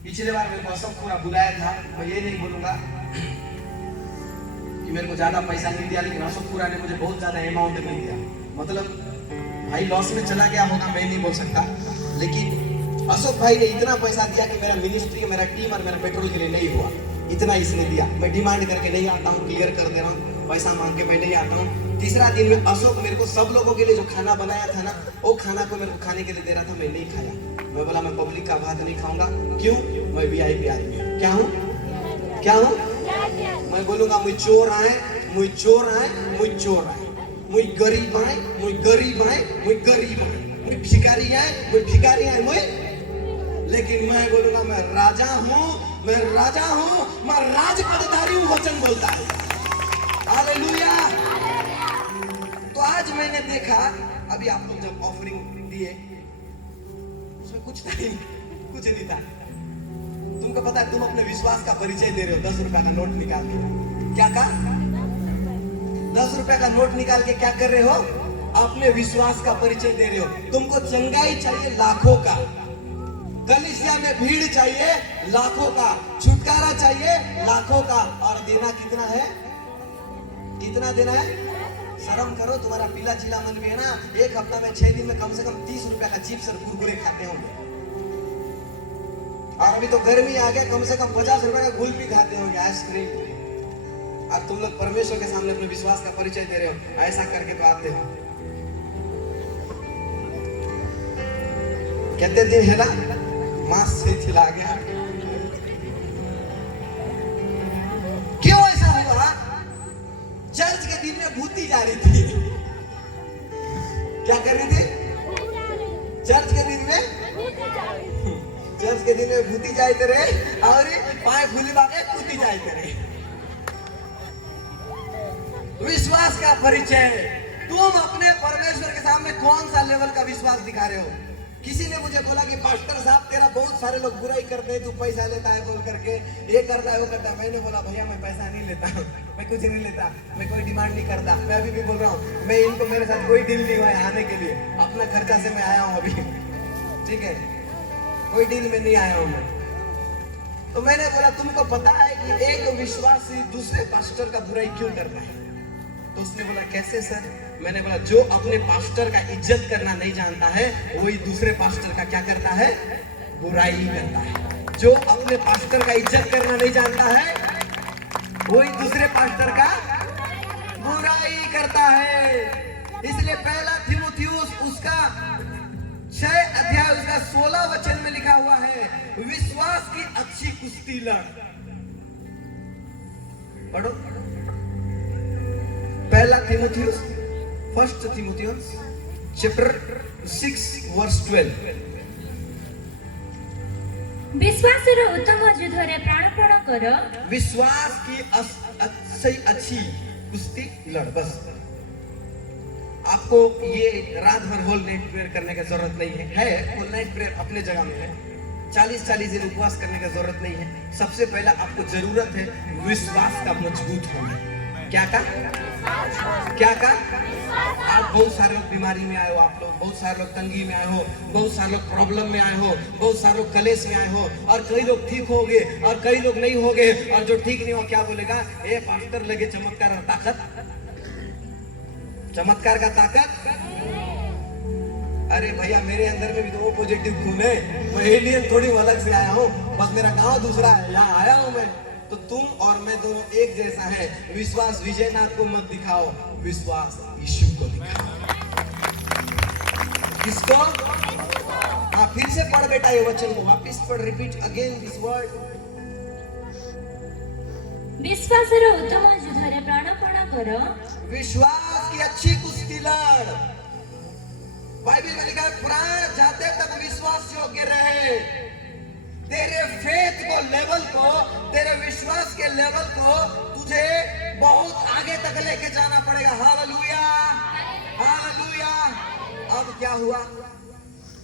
पिछले बार मेरे को सब पूरा बुलाया था। मैं ये नहीं बोलूंगा कि मेरे को ज्यादा पैसा नहीं दिया, लेकिन अशोक पूरा ने मुझे बहुत ज्यादा अमाउंट नहीं दिया। मतलब भाई लॉस में चला गया होगा, मैं नहीं बोल सकता, लेकिन अशोक भाई ने इतना पैसा दिया कि मेरा मिनिस्ट्री, मेरा टीम और मेरा पेट्रोल के लिए नहीं हुआ। इतना इसने दिया। मैं डिमांड करके नहीं आता हूँ, क्लियर कर दे रहा हूँ, पैसा मांग के मैं नहीं आता हूँ। तीसरा दिन में अशोक मेरे को सब लोगों के लिए जो खाना बनाया था ना, वो खाना को मेरे को खाने के लिए दे रहा था, मैं नहीं खाया। मैं बोला मैं पब्लिक का भात नहीं खाऊंगा। क्यों? मैं VIP आदमी हूँ। क्या हूँ? क्या हूँ? मैं बोलूंगा मुझ चोर आए, मुझ चोर आए, मुझ चोर आए, मुझ गरीब आए, मुझ गरीब आए, मुझ गरीब आए, मुझ भिखारी आए, मुझ भिखारी आए, मुझ। लेकिन मैं बोलूंगा मैं राजा हूँ, मैं राजा हूँ, मैं राजपदधारी हूँ, वचन बोलता है। हालेलुया। तो आज मैंने देखा, अभी आप लोग जब ऑफरिंग दिए उसमें कुछ था ही नहीं, कुछ नहीं था। तुमको पता है, तुम अपने विश्वास का परिचय दे रहे हो 10 रुपए का नोट निकाल के। क्या कहा? 10 रुपए का नोट निकाल के क्या कर रहे हो? अपने विश्वास का परिचय दे रहे हो। तुमको चंगाई चाहिए लाखों का, कलीसिया में भीड़ चाहिए लाखों का, छुटकारा चाहिए लाखों का, और देना कितना है? कितना देना है? शर्म करो, तुम्हारा पीला चिला मन में है ना, एक हफ्ता में 6 दिन में कम से कम 30 रुपए का चिप्स और कुरकुरे खाते होंगे। और अभी तो गर्मी आ गया, कम से कम 50 रुपए का गुल्फी खाते होंगे, आइसक्रीम। और तुम लोग परमेश्वर के सामने अपने विश्वास का परिचय दे रहे हो, ऐसा करके तो आते हो। कहते दिन है ना, मांस से खिला गया। क्यों ऐसा हुआ? चर्च के दिन में भूती जा रही थी। क्या कर रही थी? चर्च के दिन में, चर्च के दिन में भूती जाए करे और पाए फूली बाके कूदी जाए करे। विश्वास का परिचय। तुम अपने परमेश्वर के सामने कौन सा लेवल का विश्वास दिखा रहे हो? किसी ने मुझे बोला कि पास्टर साहब तेरा बहुत सारे लोग बुराई करते हैं, तू पैसा लेता है बोल करके, ये करता है वो करता है। मैंने बोला भैया मैं पैसा नहीं लेता, मैं कुछ नहीं लेता, मैं कोई डिमांड नहीं करता। मैं अभी भी बोल रहा हूँ, मैं इनको, मेरे साथ कोई डील नहीं हुआ है आने के लिए, अपना खर्चा से मैं आया हूँ अभी, ठीक है, कोई डील में नहीं आया हूँ मैं। तो मैंने बोला तुमको पता है कि एक विश्वासी दूसरे पास्टर का बुराई क्यों करता है? तो उसने बोला कैसे सर? मैंने बोला जो अपने पास्टर का इज्जत करना नहीं जानता है, वही दूसरे पास्टर का क्या करता है? बुराई करता है। जो अपने पास्टर का इज्जत करना नहीं जानता है, वही दूसरे पास्टर का बुराई करता है। इसलिए पहला तीमुथियुस उसका 6 अध्याय उसका 16 वचन में लिखा हुआ है, विश्वास की अच्छी कुश्ती लड़। पढ़ो पहला तीमुथियुस, फर्स्ट तीमुथियुस चैप्टर 6 वर्स 12। विश्वास रो उत्तम युद्धरे प्राणपण कर। विश्वास की अच्छी कुश्ती लड़। बस आपको ये रात भर होल नाइट प्रेयर करने की जरूरत नहीं है। होल नाइट प्रेयर अपने जगह में है, 40-40 दिन उपवास करने की जरूरत नहीं है। सबसे पहला आपको जरूरत है विश्वास का मजबूत होना। क्या का? क्या का? आप बहुत सारे लोग बीमारी में आए हो, आप लोग बहुत सारे लोग तंगी में आए हो, बहुत सारे लोग प्रॉब्लम में आए हो, बहुत सारे लोग कलेश में आए हो, और कई लोग ठीक हो गए और कई लोग नहीं हो गए। और जो ठीक नहीं हो क्या बोलेगा? ए पास्टर लगे चमत्कार और ताकत, चमत्कार का ताकत। अरे भैया मेरे अंदर में भी तो वो पॉजिटिव खून है, मैं एलियन थोड़ी हूँ, अलग से आया हूँ, बस मेरा गांव दूसरा है, यहाँ आया हूँ मैं। तो तुम और मैं दोनों एक जैसा है। विश्वास विजयनाथ को मत दिखाओ, विश्वास यीशु को दिखाओ। किसको? हाँ, फिर से पढ़ बेटा ये वचन को, वापिस पढ़, रिपीट अगेन दिस वर्ड। विश्वासर उत्तम युद्धरे प्राणपण कर। विश्वास की अच्छी कुश्ती लड़। बाइबल में लिखा है प्राण जाते तक विश्वास योग्य रहे। तेरे फेथ को, लेवल को, तेरे विश्वास के लेवल को तुझे बहुत आगे तक लेके जाना पड़ेगा। Hallelujah, hallelujah. अब क्या हुआ?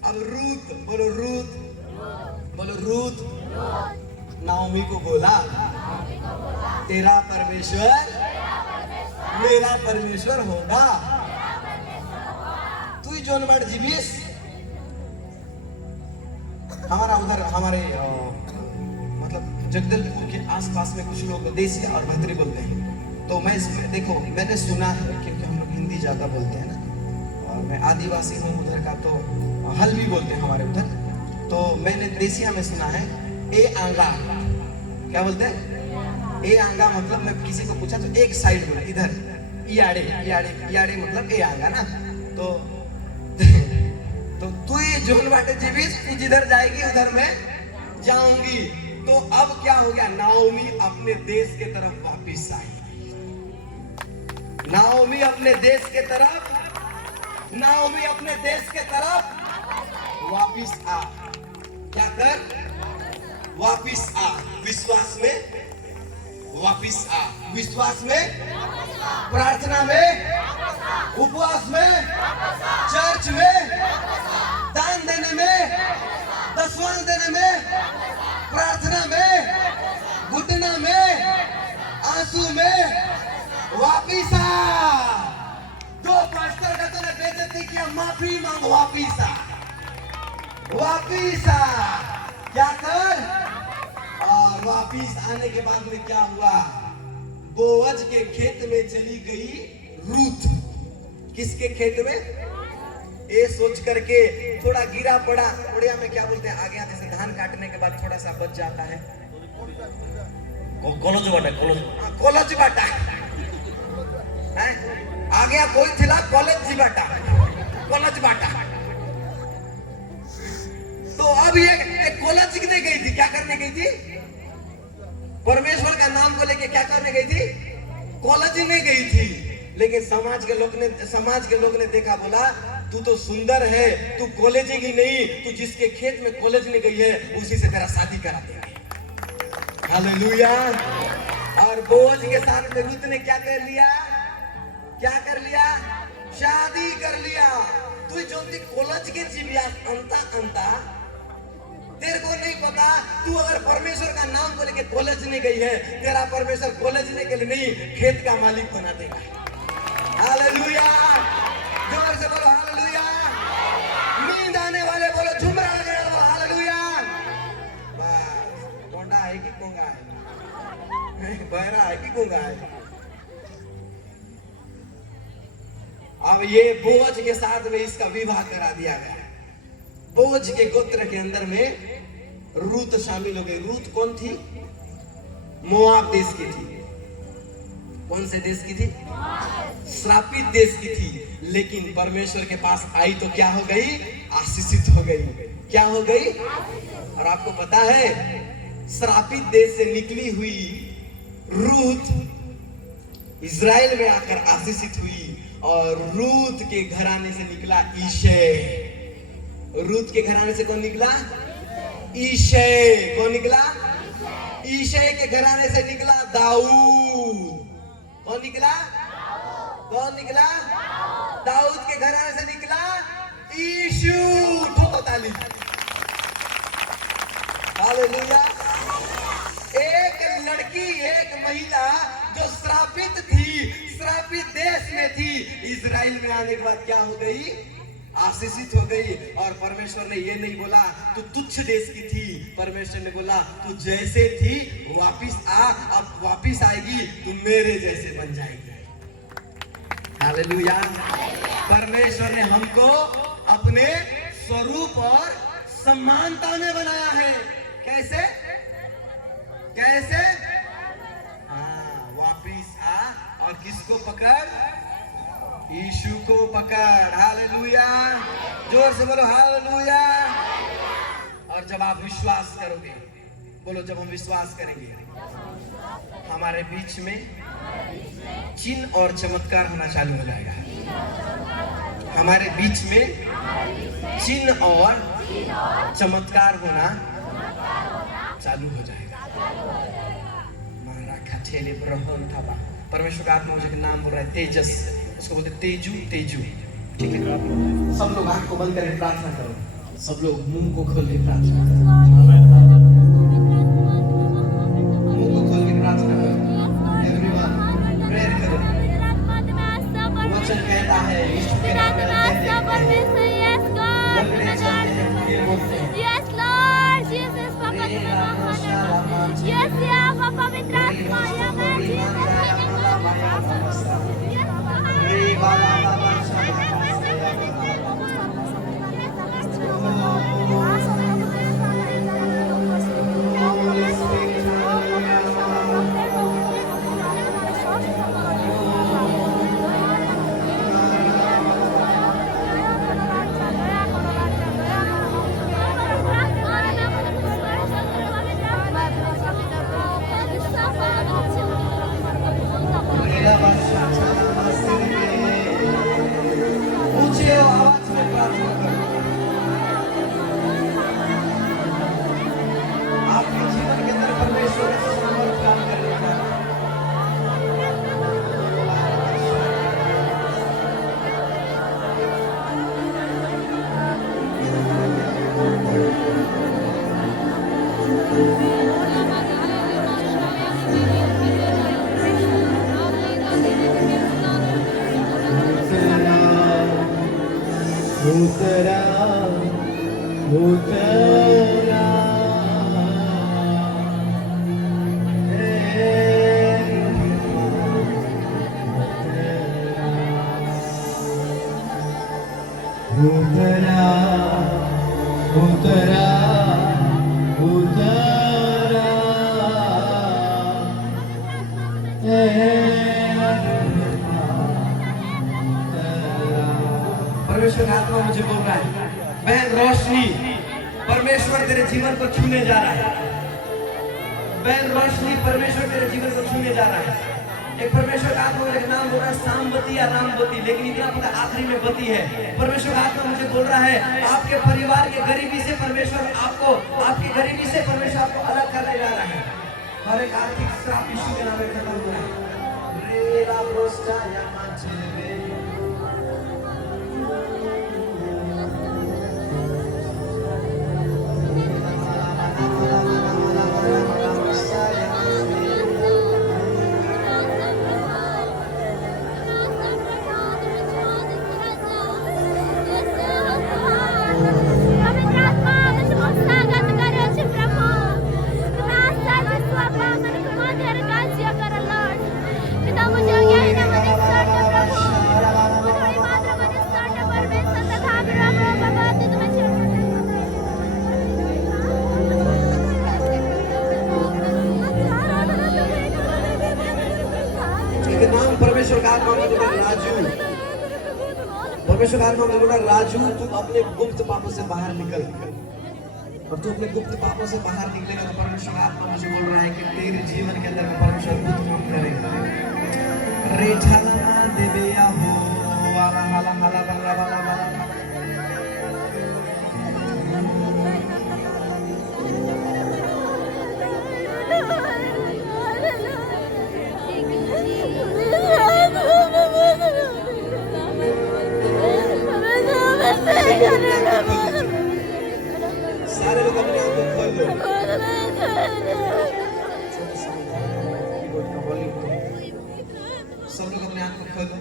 अब रूत, बोलो रूत, बोलो रूत, नाओमी को बोला तेरा परमेश्वर मेरा परमेश्वर होगा, तू ही जोन बार जीविस। हमारा उधर हमारे मतलब जगदलपुर के आसपास में कुछ लोग देसी और मैत्री बोलते हैं। तो मैं इसमें देखो, मैंने सुना है क्योंकि हम लोग हिंदी ज्यादा बोलते हैं ना, और मैं आदिवासी हूँ उधर का, तो हल्बी बोलते हैं हमारे उधर। तो मैंने देसिया में सुना है ए आंगा, क्या बोलते हैं? ए आंगा मतलब मैं किसी को पूछा तो एक साइड बोला, इधर इयाड़े, इयाड़े, इयाड़े मतलब ए आंगा ना। तो तू ये जोन बाटे जीविस, तू जिधर जाएगी उधर मैं जाऊंगी। तो अब क्या हो गया? नाओमी अपने देश के तरफ वापिस आई। नाओमी अपने देश के तरफ, नाओमी अपने देश के तरफ वापिस आ। क्या कर? वापिस आ। विश्वास में वापिस आ। विश्वास में, प्रार्थना में, उपवास में, चर्च में, दान देने में, दसवां देने में, प्रार्थना में, घुटना में, आंसू में, वापिस आ। जो पास्टर का तूने बेइज्जती किया, माफी मांग, वापिस आ, वापिस आ। क्या कर? और वापिस आने के बाद में क्या हुआ? बोअज के खेत में चली गई रूत। किसके खेत में? ये सोच करके थोड़ा गिरा पड़ा, उड़िया में क्या बोलते हैं, आगे आते से धान काटने के बाद थोड़ा सा बच जाता है, कॉलेज बाटा, कॉलेज बाटा है, आ गया कोई थिला कॉलेज बाटा, कॉलेज बाटा। तो अब ये कॉलेज कितने गई थी? क्या करने गई थी? परमेश्वर का नाम को लेके क्या करने गई थी? कॉलेज में गई थी। लेकिन समाज के लोग ने देखा, बोला तू तो सुंदर है, तू कॉलेज की नहीं, तू जिसके खेत में कॉलेज में गई है उसी से तेरा शादी करा देंगे। हालेलुया। और बोअज के साथ में रूत ने क्या कर लिया? क्या कर लिया? शादी कर लिया। तू जो कॉलेज के जीविया अंता तेरे को नहीं पता, तू अगर परमेश्वर का नाम को लेके कॉलेज नहीं गई है, तेरा परमेश्वर कॉलेज ने के लिए नहीं, खेत का मालिक बना देगा। हालेलुया। जोर से बोलो हालेलुया। नींद आने वाले बोलो झुमरा लगे बोलो हालेलुया। बस कोंडा है कि कोंगा है, बहरा है कि कोंगा है। अब ये बोअज के साथ में इसका विवाह करा दिया गया। बोअज के गोत्र के अंदर में रूत शामिल हो गई। रूत कौन थी? मोआब देश की थी। कौन से देश की थी? श्रापित देश की थी। लेकिन परमेश्वर के पास आई तो क्या हो गई? आशीषित हो गई। क्या हो गई? और आपको पता है, श्रापित देश से निकली हुई रूत इजराइल में आकर आशीषित हुई। और रूत के घराने से निकला ईशे। रूत के घराने से कौन निकला? ईशे। कौन निकला? ईशे के घराने से निकला दाऊद। कौन निकला? कौन निकला? दाऊद के घराने से निकला यीशु। ठोको ताली। हालेलुया। एक लड़की, एक महिला जो श्रापित थी, श्रापित देश में थी, इजराइल में आने के बाद क्या हो गई? आशीषित हो गई। और परमेश्वर ने ये नहीं बोला तू तुच्छ देश की थी, परमेश्वर ने बोला तू जैसे थी वापिस आ, अब वापिस आएगी, तू मेरे जैसे बन जाएगी। हालेलुया। परमेश्वर ने हमको अपने स्वरूप और समानता में बनाया है। कैसे कैसे? हाँ, वापिस आ और किसको पकड़? यीशु को पकड़। हालेलुया, जोर से बोलो हालेलुया। और जब आप विश्वास करोगे, बोलो जब हम विश्वास करेंगे, हमारे बीच में चिन्ह और चमत्कार होना चालू हो जाएगा। हमारे बीच में चिन्ह और चमत्कार होना चालू हो जाएगा। परमेश्वर का आत्मा मुझे नाम बोल रहा है तेजस, उसको बोलते तेजू तेजू। ठीक है, सब लोग आंख को बंद करके प्रार्थना करो, सब लोग मुंह को खोल के प्रार्थना करो, मुंह को खोल के प्रार्थना करो। एवरीवन प्रेयर करो। वचन कहता है यीशु के नाम में Yes, Lord, Jesus, Papa, yes, yeah, Papa, Vitrasma, ऊंचे आवाज में प्रार्थना करो। आपके जीवन के अंदर परमेश्वर का सामर्थ काम करने वाला है। उतरा उतरा उतरा उतरा परमेश्वर का आत्मा मुझे बोल रहा है, बहन रोशनी, परमेश्वर तेरे जीवन को छूने जा रहा है। बहन रोशनी, परमेश्वर तेरे जीवन को छूने जा रहा है। एक परमेश्वर का आत्मा मुझे नाम बोल रहा है सामवती या रामवती, लेकिन इतना पता आखिरी में बती है। परमेश्वर का आत्मा मुझे बोल रहा है आपके परिवार के गरीबी से परमेश्वर आपको, आपकी गरीबी से परमेश्वर आपको अलग करने जा रहा है। हर एक आर्थिक श्राप यीशु के नाम में खत्म हो रहा है। परमेश्वर का आत्मा मुझे बोला राजू, परमेश्वर का आत्मा मुझे बोला राजू, तू अपने गुप्त पापों से बाहर निकल। और तू अपने गुप्त पापों से बाहर निकलेगा तो परमेश्वर का आत्मा मुझे बोल रहा है कि तेरे जीवन के अंदर में परमेश्वर अद्भुत काम करेगा। रे झाला देवेया हो वाला हाला हाला बंगला वाला वाला। सारे लोग अपने आप को खोल लो। सब लोग अपने आप को खोलो,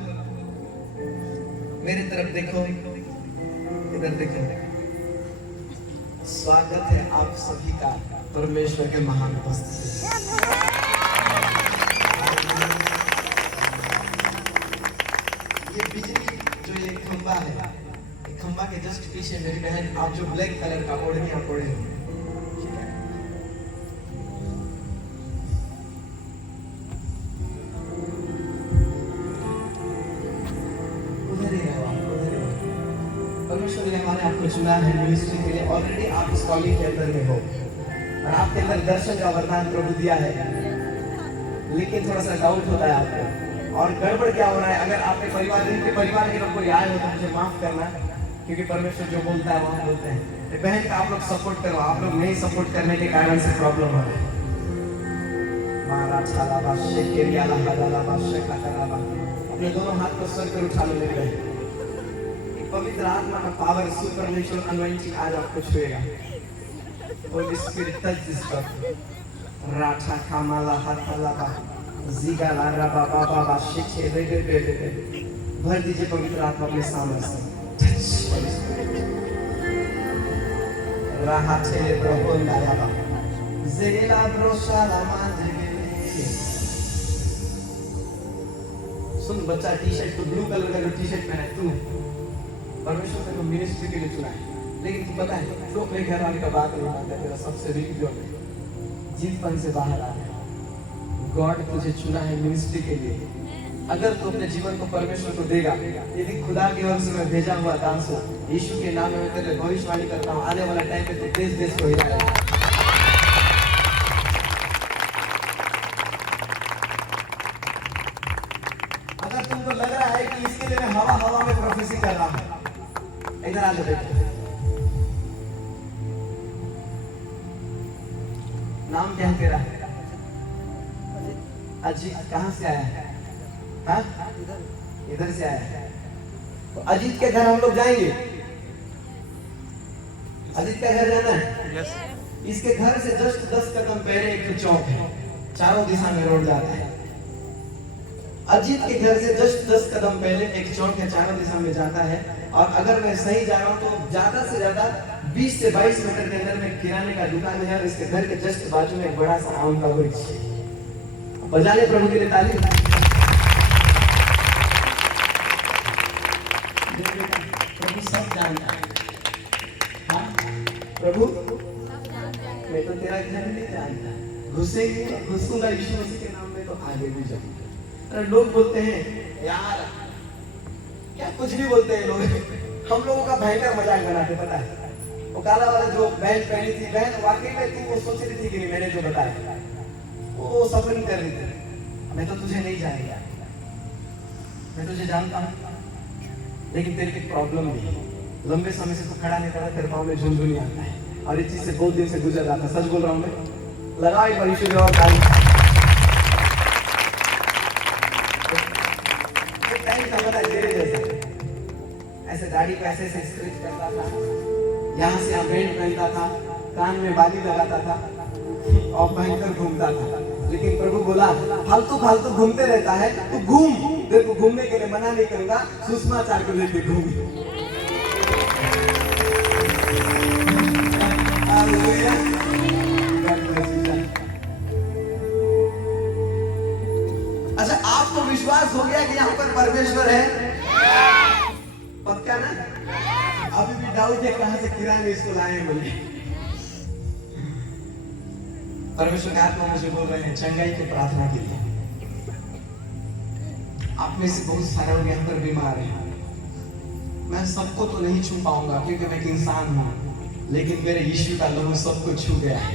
मेरी तरफ देखो, इधर देखो। स्वागत है आप सभी का परमेश्वर के महान उपस्थिति। ये बिजली जो ये खंबा है, खंबा के जस्ट पीछे मेरी बहन, आप जो ब्लैक कलर का ओढ़नी आप ओढ़े हो, ठीक है? उधर ही रहो आप, उधर ही रहो। परमेश्वर ने हमारे आपको चुना है मिनिस्ट्री के लिए। ऑलरेडी आप इस कॉलिंग के अंदर में हो और आपके अंदर दर्शन का वरदान प्रभु दिया है, लेकिन थोड़ा सा डाउट होता है आपको। और गड़बड़ क्या हो रहा है? अगर आपके परिवार के लोग कोई आए हो तो मुझे माफ करना, क्योंकि परमेश्वर जो बोलता है वहाँ बोलते हैं। बहन का आप लोग सपोर्ट करो, आप लोग नहीं सपोर्ट करने के कारण से प्रॉब्लम हो रहा है। अपने दोनों हाथ को सर कर उठा लो मेरे बहन। एक पवित्र आत्मा का पावर, सुपरनेचुरल अनॉइंटिंग आज आपको छुएगा। Holy spirit touch this person. राठा कामाला हाथाला बा जीगा लारा बाबा बाबा शिक्षे दे दे दे दे। भर दीजिए पवित्र आत्मा अपने सामने से। राहा चले प्रभु नाला जेला ब्रोशाला मांझे। सुन बच्चा, टी शर्ट तो ब्लू कलर का जो टी शर्ट पहना है तू, परमेश्वर ने तो मिनिस्ट्री के लिए चुना है। लेकिन तू पता है तो अपने घर वाले का बात नहीं मानता है। तेरा सबसे बिग जो है जीतपन से बाहर आ गया। गॉड तुझे चुना है मिनिस्ट्री के लिए। अगर तू अपने जीवन को परमेश्वर को देगा, यदि खुदा की ओर से मैं भेजा हुआ दास हो, यीशु के नाम में मैं तेरे भविष्यवाणी करता हूँ, आने वाला टाइम में तू देश देश को हिलाएगा। अगर तुमको लग रहा है कि इसके लिए मैं हवा में प्रोफेसी कर रहा हूँ, इधर आ जाओ। नाम क्या है तेरा? अजीत। कहाँ से आया है? हाँ? इधर से आया है। तो अजीत के घर हम लोग जाएंगे। अजीत का घर जाना है। yes. इसके घर से जस्ट 10 कदम पहले एक चौक है, चारों दिशा में रोड जाता है। अजीत के घर से जस्ट 10 कदम पहले एक चौक है, चारों दिशा में जाता है। और अगर मैं सही जा रहा हूँ तो ज्यादा से ज्यादा 20 से 22 मीटर के अंदर में किराने का दुकान है और इसके घर के जस्ट बाजू में एक बड़ा सा आम का वृक्ष। बजा ले प्रभु के लिए ताली। प्रभु सब जानता है। हाँ प्रभु, मैं तो तेरा घर नहीं जानता। घुसूंगा यीशु मसीह के नाम में तो आगे भी जाऊंगा। अरे लोग बोलते हैं यार, क्या कुछ भी बोलते हैं लोग। हम लोगों का भयंकर मजाक बनाते, पता है? वो काला वाला जो बहन पहनी थी, बहन वाकई में तू वो सोच रही थी कि नहीं, मैंने जो बताया वो सफरिंग कर रही थी। मैं तो तुझे नहीं जानता, मैं तुझे जानता हूँ, लेकिन तेरी एक प्रॉब्लम भी है। लंबे समय से तू खड़ा नहीं खड़ा, तेरे पाँव में झुनझुनी आता है और इस चीज से बहुत दिन से गुजर रहा था। सच बोल रहा हूँ मैं। लगाओ एक बार यीशु और ताली। टाइम का पता है तेरे जैसा, ऐसे दाढ़ी पे ऐसे स्ट्रेच करता था, यहाँ से यहाँ बेल्ट पहनता था, कान में बाली लगाता था और पहनकर घूमता था। लेकिन प्रभु बोला फालतू फालतू घूमते रहता है, तू घूम, तेरे को घूमने के लिए मना नहीं करूंगा, सुषमाचार को लेके घूम। अच्छा, आपको विश्वास हो गया कि यहाँ पर परमेश्वर है? पक्का ना? अभी भी डाउट है कहाँ से किराने इसको लाए बोले। परमेश्वर का आत्मा मुझे बोल रहे हैं चंगाई की प्रार्थना के लिए। आप में से बहुत सारे लोग यहाँ पर बीमार हैं। मैं सबको तो नहीं छू पाऊंगा क्योंकि मैं एक इंसान हूँ, लेकिन मेरे यीशु का लहू सबको छू गया है।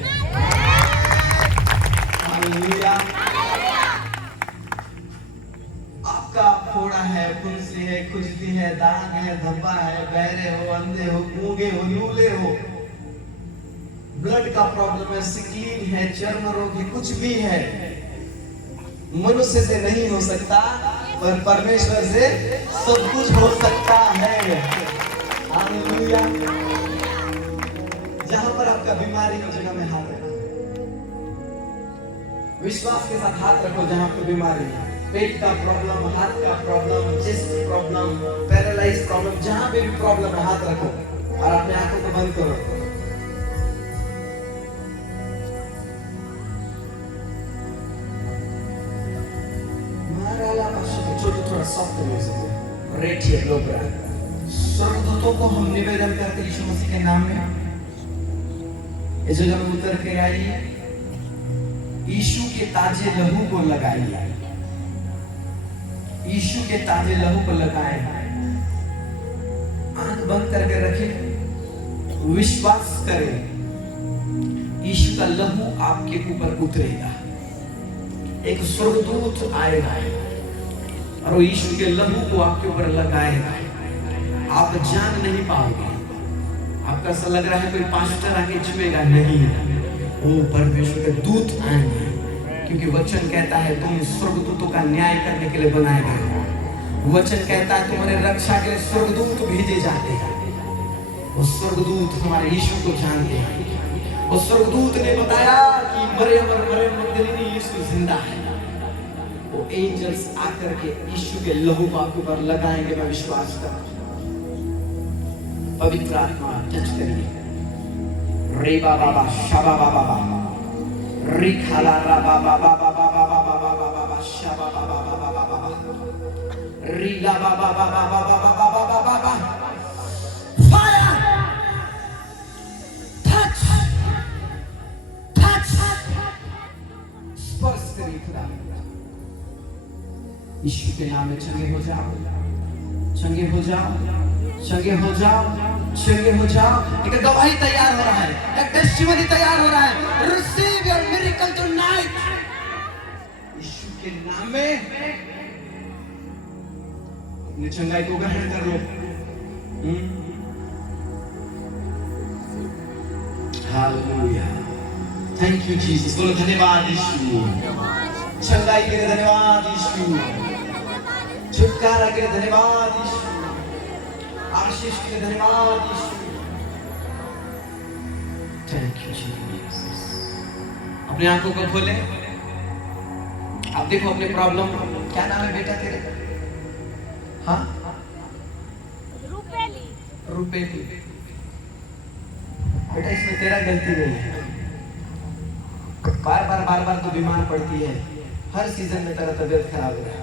हालेलुया। आपका फोड़ा है, फुंसी है, खुजली है, दाग है, धब्बा है, बहरे हो, अंधे हो, गूंगे हो, लूले हो, ब्लड का प्रॉब्लम है, सिकलीन है, चर्म रोग है, कुछ भी है, मनुष्य से नहीं हो सकता पर परमेश्वर से सब कुछ हो सकता है। हालेलुया। जहां पर आपका बीमारी हो जगह में हाथ रखो, विश्वास के साथ हाथ रखो। जहां पर बीमारी है, पेट का प्रॉब्लम, हाथ का problem, chest problem, paralyse problem, जहां पे भी प्रॉब्लम है हाथ रखो और अपने आंखों को बंद करो। थोड़ा सॉफ्ट म्यूजिक, रेटिए लोब्रा स्वर्गदूतों को हम निवेदन करते हैं यीशु मसीह के नाम में, इस जगह में उतर के आइए, यीशु के ताजे लहू को लगाइए, यीशु के ताजे लहू को लगाए, आंख बंद करके रखें, विश्वास करें यीशु का लहू आपके ऊपर उतरेगा। एक स्वर्गदूत आएगा और वो यीशु के लहू को आपके ऊपर लगाएगा, आप जान नहीं पाओगे। आपका ऐसा लग रहा है कोई पास्टर आके छुएगा, नहीं, वो परमेश्वर के दूत आएंगे, क्योंकि वचन कहता है तुम स्वर्गदूतों का न्याय करने के लिए बनाए गए हो। वचन कहता है तुम्हारे रक्षा के लिए स्वर्गदूत भेजे जाते हैं। वो स्वर्गदूत हमारे यीशु को जानते हैं। वो स्वर्गदूत ने बताया कि मरियम और मरियम मगदलीनी यीशु जिंदा है। वो एंजल्स आकर के यीशु के लहू को आपके ऊपर लगाएंगे, मैं विश्वास करता हूं। पवित्र आत्मा टच करिए। रे बाबा बा शाबा बाबा बा री खाला रा बाबा बाबा बाबा बाबा बाबा शाबा बाबा बाबा बाबा री ला बाबा बाबा बाबा बाबा बाबा फायर टच टच स्पर्श करिए खुदा। यीशु के नाम में चंगे हो जाओ, चंगे हो जाओ, चंगे हो जाओ, चंगे हो जाओ। एक गवाही तैयार हो रहा है, एक टेस्टिमनी तैयार हो रहा है। रिसीव योर मिरेकल टुनाइट यीशु के नाम में। अपनी चंगाई को ग्रहण कर लो। Hallelujah, thank you Jesus. बोलो धन्यवाद यीशु, चंगाई के लिए धन्यवाद यीशु, छुटकारा के लिए धन्यवाद यीशु, आशीष के लिए धन्यवाद यीशु। Thank you Jesus. अपनी आंखों को खोले, आप देखो अपने प्रॉब्लम। क्या नाम है बेटा तेरे? हाँ, रूपेली। रूपेली बेटा, इसमें तेरा गलती नहीं है। बार बार तो बीमार पड़ती है, हर सीजन में तेरा तबीयत खराब हो रहा है।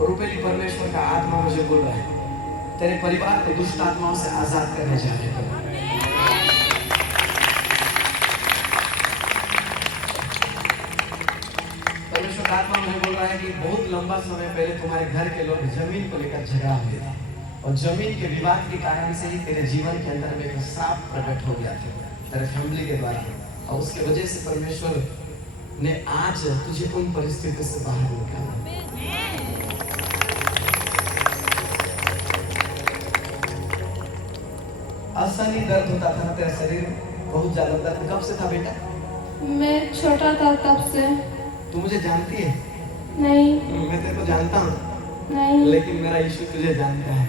रूपेली, परमेश्वर का आत्मा मुझे बोल रहा है तेरे परिवार को दुष्ट आत्माओं से आजाद करने जा रहे हैं। परमेश्वर का आत्मा मुझे बोल रहा है कि बहुत लंबा समय पहले तुम्हारे घर के लोग जमीन को लेकर झगड़ा हुए थे, और जमीन के विवाद के कारण से ही तेरे जीवन के अंदर में एक श्राप प्रकट हो गया था तेरे फैमिली के द्वारा, और उसके वजह से परमेश्वर ने आज तुझे उन परिस्थितियों से बाहर निकाला। असहनीय दर्द होता था ना तेरे शरीर में, बहुत ज्यादा दर्द। कब से था बेटा? मैं छोटा था तब से। तू मुझे जानती है? नहीं। मैं तेरे को जानता हूँ? नहीं। लेकिन मेरा यीशु तुझे जानता है।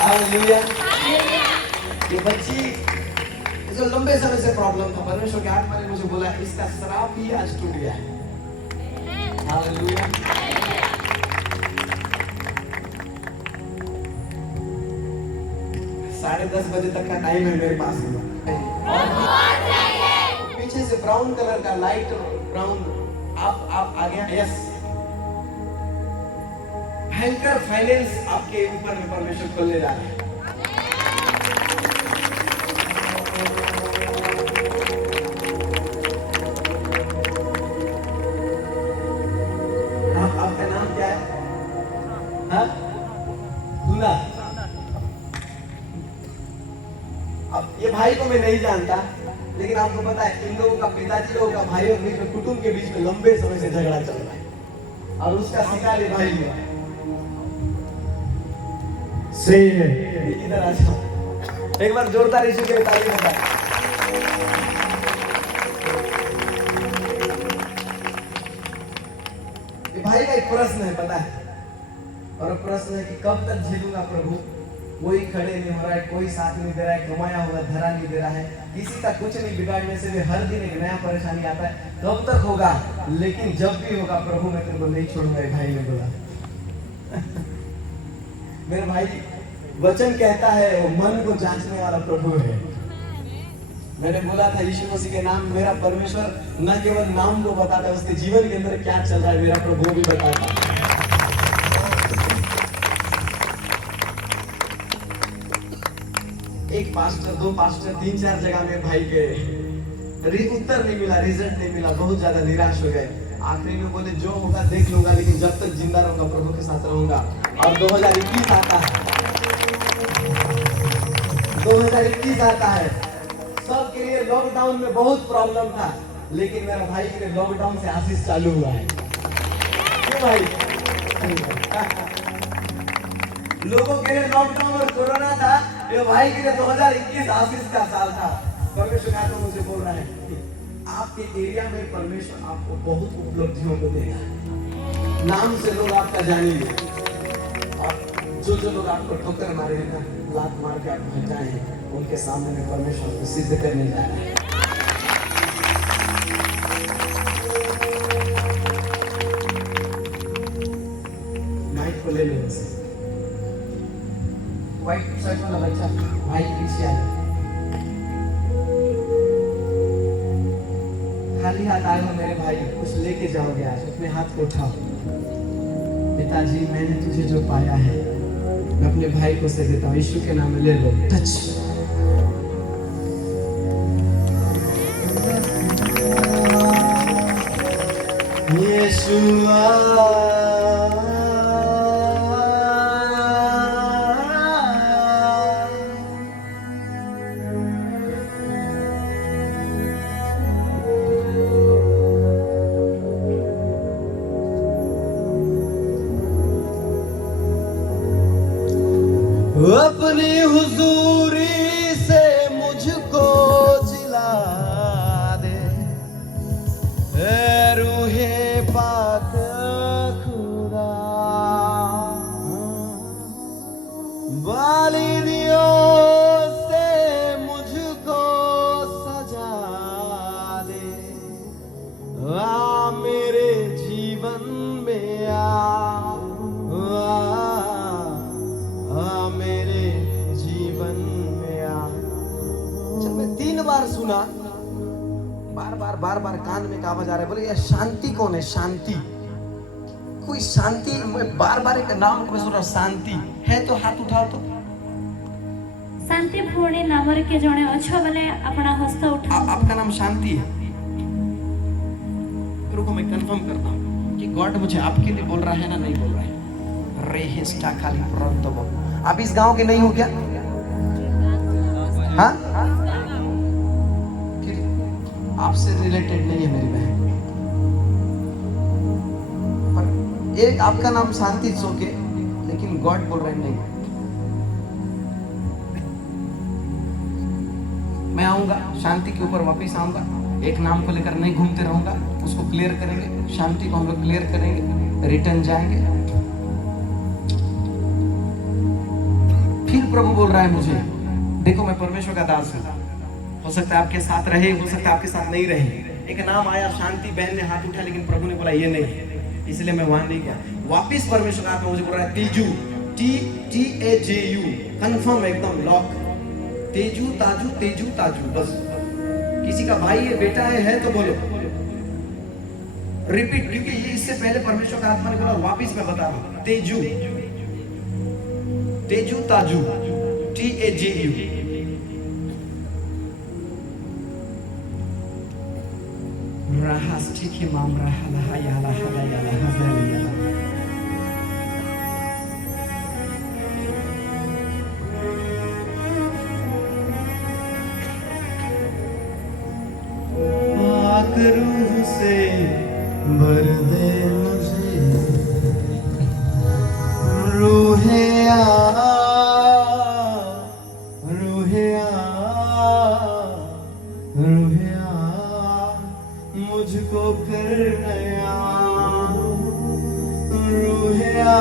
हालेलुया। ये बच्ची जो लंबे समय से प्रॉब्लम था, परमेश्वर के आत्मा ने मुझे बोला इसका श्राप ही आज टूट गया है। हालेलुया। साढ़े 10 बजे तक का टाइम है मेरे पास। पीछे से ब्राउन कलर का, लाइट ब्राउन आप आ गया। यस, भयंकर फाइनेंस आपके ऊपर में परमेश्वर खोलने जा रहा है। आपका नाम क्या है? हाँ, दूना। अब ये भाई को मैं नहीं जानता, लेकिन आपको पता है इन लोगों का, पिताजी लोगों का, भाई और बीच में, कुटुंब के बीच में लंबे समय से झगड़ा चल रहा है, और उसका शिकार ये भाई हुआ। सही है, इधर आ जाओ, एक बार जोरदार यीशु के ताली बजाओ। ये भाई का एक प्रश्न है, पता है, और प्रश्न है कि कब तक झेलूंगा प्रभु? कोई खड़े नहीं हो रहा है, कोई साथ नहीं दे रहा है, कमाया हुआ धरा नहीं दे रहा है, किसी का कुछ नहीं बिगाड़ने से भी हर दिन एक नया परेशानी आता है। कब तक होगा? लेकिन जब भी होगा प्रभु मैं तेरे को नहीं छोड़ूंगा। भाई ने बोला। मेरे भाई, वचन कहता है वो मन को जांचने वाला प्रभु है। मैंने बोला था यीशु मसीह के नाम, मेरा परमेश्वर न केवल नाम को बताता है, उसके जीवन के अंदर क्या चल रहा है मेरा प्रभु भी बताता है। एक पास्टर, दो पास्टर, 3-4 जगह में भाई गए, उत्तर नहीं मिला, रिजल्ट नहीं मिला, बहुत ज्यादा निराश हो गए। आखिरी में बोले जो होगा देख लूंगा, लेकिन जब तक जिंदा रहूंगा प्रभु के साथ रहूंगा। और 2021 आता है, 2021 आता है। सबके लिए लॉकडाउन में बहुत प्रॉब्लम था, लेकिन मेरा भाई के लिए लॉकडाउन से आशीष चालू हुआ है। क्यों भाई? लोगों के लिए लॉकडाउन और कोरोना था, ये भाई के लिए 2021 आशीष का साल था। परमेश्वर का तो मुझे बोल रहा है आपके एरिया में परमेश्वर आपको बहुत उपलब्धियों को देगा। नाम से लोग आपका जानेंगे, और जो लोग आपको ठोकर मारे हैं, लात मार के आप भटकाए हैं, उनके सामने में परमेश्वर को सिद्ध करने जा रहा है। माइक को ले लो उसे। व्हाइट शर्ट वाला बच्चा भाई पीछे आया, खाली हाथ आए हो मेरे भाई, कुछ लेके जाओगे आज, अपने हाथ को उठाओ। पिताजी मैंने तुझे जो पाया है, मैं अपने भाई को से देता हूँ, यीशु के नाम में ले लो। टच। यीशुआ अपनी हुजूरी से मुझको जिला दे, ऐ रूहे पाक खुदा, बालियों से मुझको सजा दे, आ मेरे जीवन में मेरे जीवन में आ। जब मैं 3 बार सुना, बार बार कान में एक आवाज आ रहा है, बोले ये शांति कौन है? शांति, कोई शांति। मैं बार एक नाम को सुन रहा हूं, शांति है तो हाथ उठाओ। तो शांति पूर्णी नाम के जने अच्छा बोले अपना हस्त उठाओ। आपका नाम शांति है? रुको मैं कंफर्म करता हूँ कि गॉड मुझे आपके लिए बोल रहा है ना नहीं बोल रहा है। रेहिस्टा खाली प्रंतब। आप इस गांव के नहीं हो क्या? हाँ, फिर आपसे रिलेटेड नहीं है मेरी बहन। पर एक आपका नाम शांति सोके, लेकिन गॉड बोल रहे हैं नहीं। मैं आऊंगा शांति के ऊपर वापस आऊंगा, एक नाम को लेकर नहीं घूमते रहूंगा, उसको क्लियर करेंगे, शांति को हम लोग क्लियर करेंगे, रिटर्न जाएंगे। फिर प्रभु बोल रहा है मुझे, देखो मैं परमेश्वर का दास हूं, हो सकता है आपके साथ रहे, हो सकता है आपके साथ नहीं रहे। एक नाम आया शांति, बहन ने हाथ उठा, लेकिन प्रभु ने बोला ये नहीं, इसलिए मैं वहां नहीं गया। वापिस परमेश्वर का आत्मा मुझे बोल रहा है तेजू, TAJU, कंफर्म एकदम लॉक। तेजू ताजू, तेजू ताजू, बस। किसी का भाई है, बेटा है तो बोलो, रिपीट, क्योंकि ये इससे पहले परमेश्वर का आत्मा ने बोला, वापिस मैं बता रहा हूं, Tezu, Tezu ताजू, TAJU। rahas tiki mam rahala hayala hadayala hazaliyala। पाक रूह से भर दे मुझे, रूहे आ, रूहे आ, रूहे आ, मुझको कर नया, रूहे आ,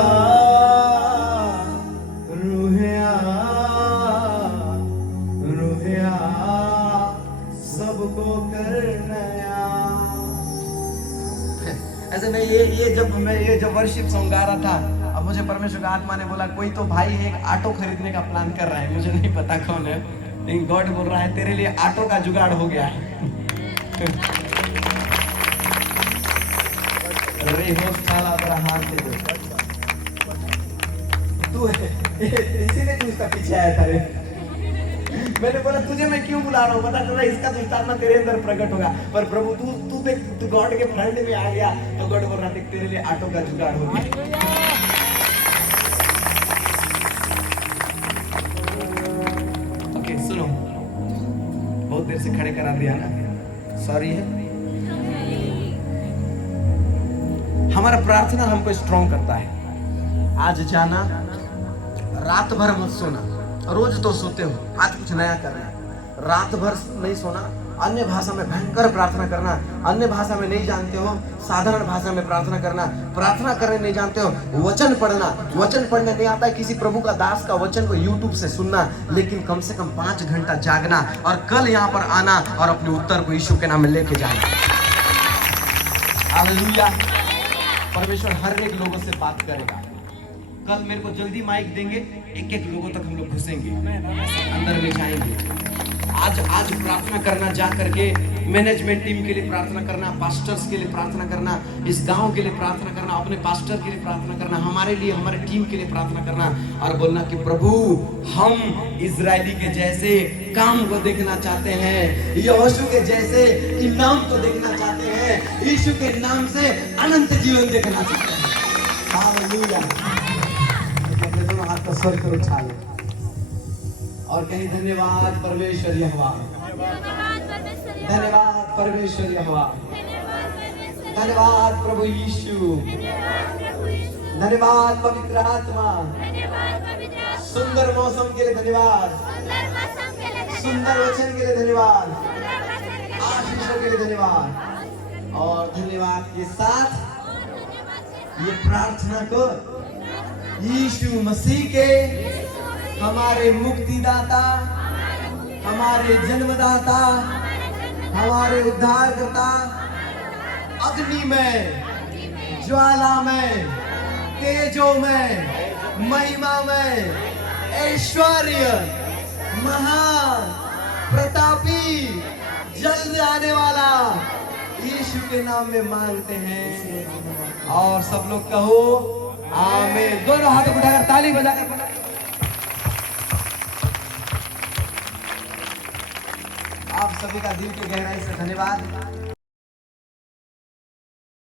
रूहे आ, रूहे आ, सबको कर नया। ऐसे मैं ये जब वर्शिप सॉन्ग गा रहा था, अब मुझे परमेश्वर का आत्मा ने बोला कोई तो भाई है एक ऑटो खरीदने का प्लान कर रहा है, मुझे नहीं पता कौन है, लेकिन गॉड बोल रहा है तेरे लिए ऑटो का जुगाड़ हो गया है। रे हो साला अपना हाथ दे दो तू, इसीलिए तू इसका पीछे आया था रे। मैंने बोला तुझे मैं क्यों बुला रहा हूँ, पता चला इसका दुष्टात्मा तेरे अंदर प्रकट होगा। पर प्रभु तू देख, तू गॉड के फ्रंट में आ गया तो गॉड बोल रहा देख तेरे लिए ऑटो का जुगाड़ हो गया। ओके सुनो, बहुत देर से खड़े करा दिया ना, सॉरी है। हमारा प्रार्थना हमको स्ट्रॉन्ग करता है। आज जाना, रात भर मत सोना, रोज तो सोते हो, आज कुछ नया करना। रात भर नहीं सोना, अन्य भाषा में भयंकर प्रार्थना करना। अन्य भाषा में नहीं जानते हो, साधारण भाषा में प्रार्थना करना। प्रार्थना करने नहीं जानते हो, वचन पढ़ना। वचन पढ़ने नहीं आता है, किसी प्रभु का दास का वचन को यूट्यूब से सुनना, लेकिन कम से कम 5 घंटा जागना और कल यहाँ पर आना और अपने उत्तर को यीशु के नाम में लेके जाना। हालेलुया। परमेश्वर हर एक लोगों से बात करेगा। कल मेरे को जल्दी माइक देंगे, एक लोगों तक हम लोग घुसेंगे, अंदर में जाएंगे। आज प्रार्थना करना, जा करके मैनेजमेंट टीम के लिए प्रार्थना करना, पास्टर्स के लिए प्रार्थना करना, इस गांव के लिए प्रार्थना करना, अपने पास्टर के लिए प्रार्थना करना, हमारे लिए, हमारे टीम के लिए प्रार्थना करना और बोलना कि प्रभु हम इजरायली के जैसे काम को देखना चाहते हैं, यहोशू के जैसे इनाम को देखना चाहते हैं, यीशु के नाम से अनंत जीवन देखना चाहते हैं। हालेलुया। अपने दोनों हाथ को स्वर करो, उठा लो और कहीं धन्यवाद परमेश्वर यहोवा, धन्यवाद परमेश्वर यहोवा, धन्यवाद प्रभु यीशु, धन्यवाद पवित्र आत्मा, सुंदर मौसम के लिए धन्यवाद, सुंदर वचन के लिए धन्यवाद, आशीषों के लिए धन्यवाद। और धन्यवाद के साथ ये प्रार्थना को यीशु मसीह के, हमारे मुक्तिदाता, हमारे जन्मदाता, हमारे उद्धारकर्ता, अग्नि में, ज्वाला में, तेजो में, महिमा में, ऐश्वर्य, महान, प्रतापी, जल्द आने वाला यीशु के नाम में मांगते हैं। और सब लोग कहो आमीन। दोनों हाथ उठाकर ताली बजाकर आप सभी का दिल की गहराई से धन्यवाद।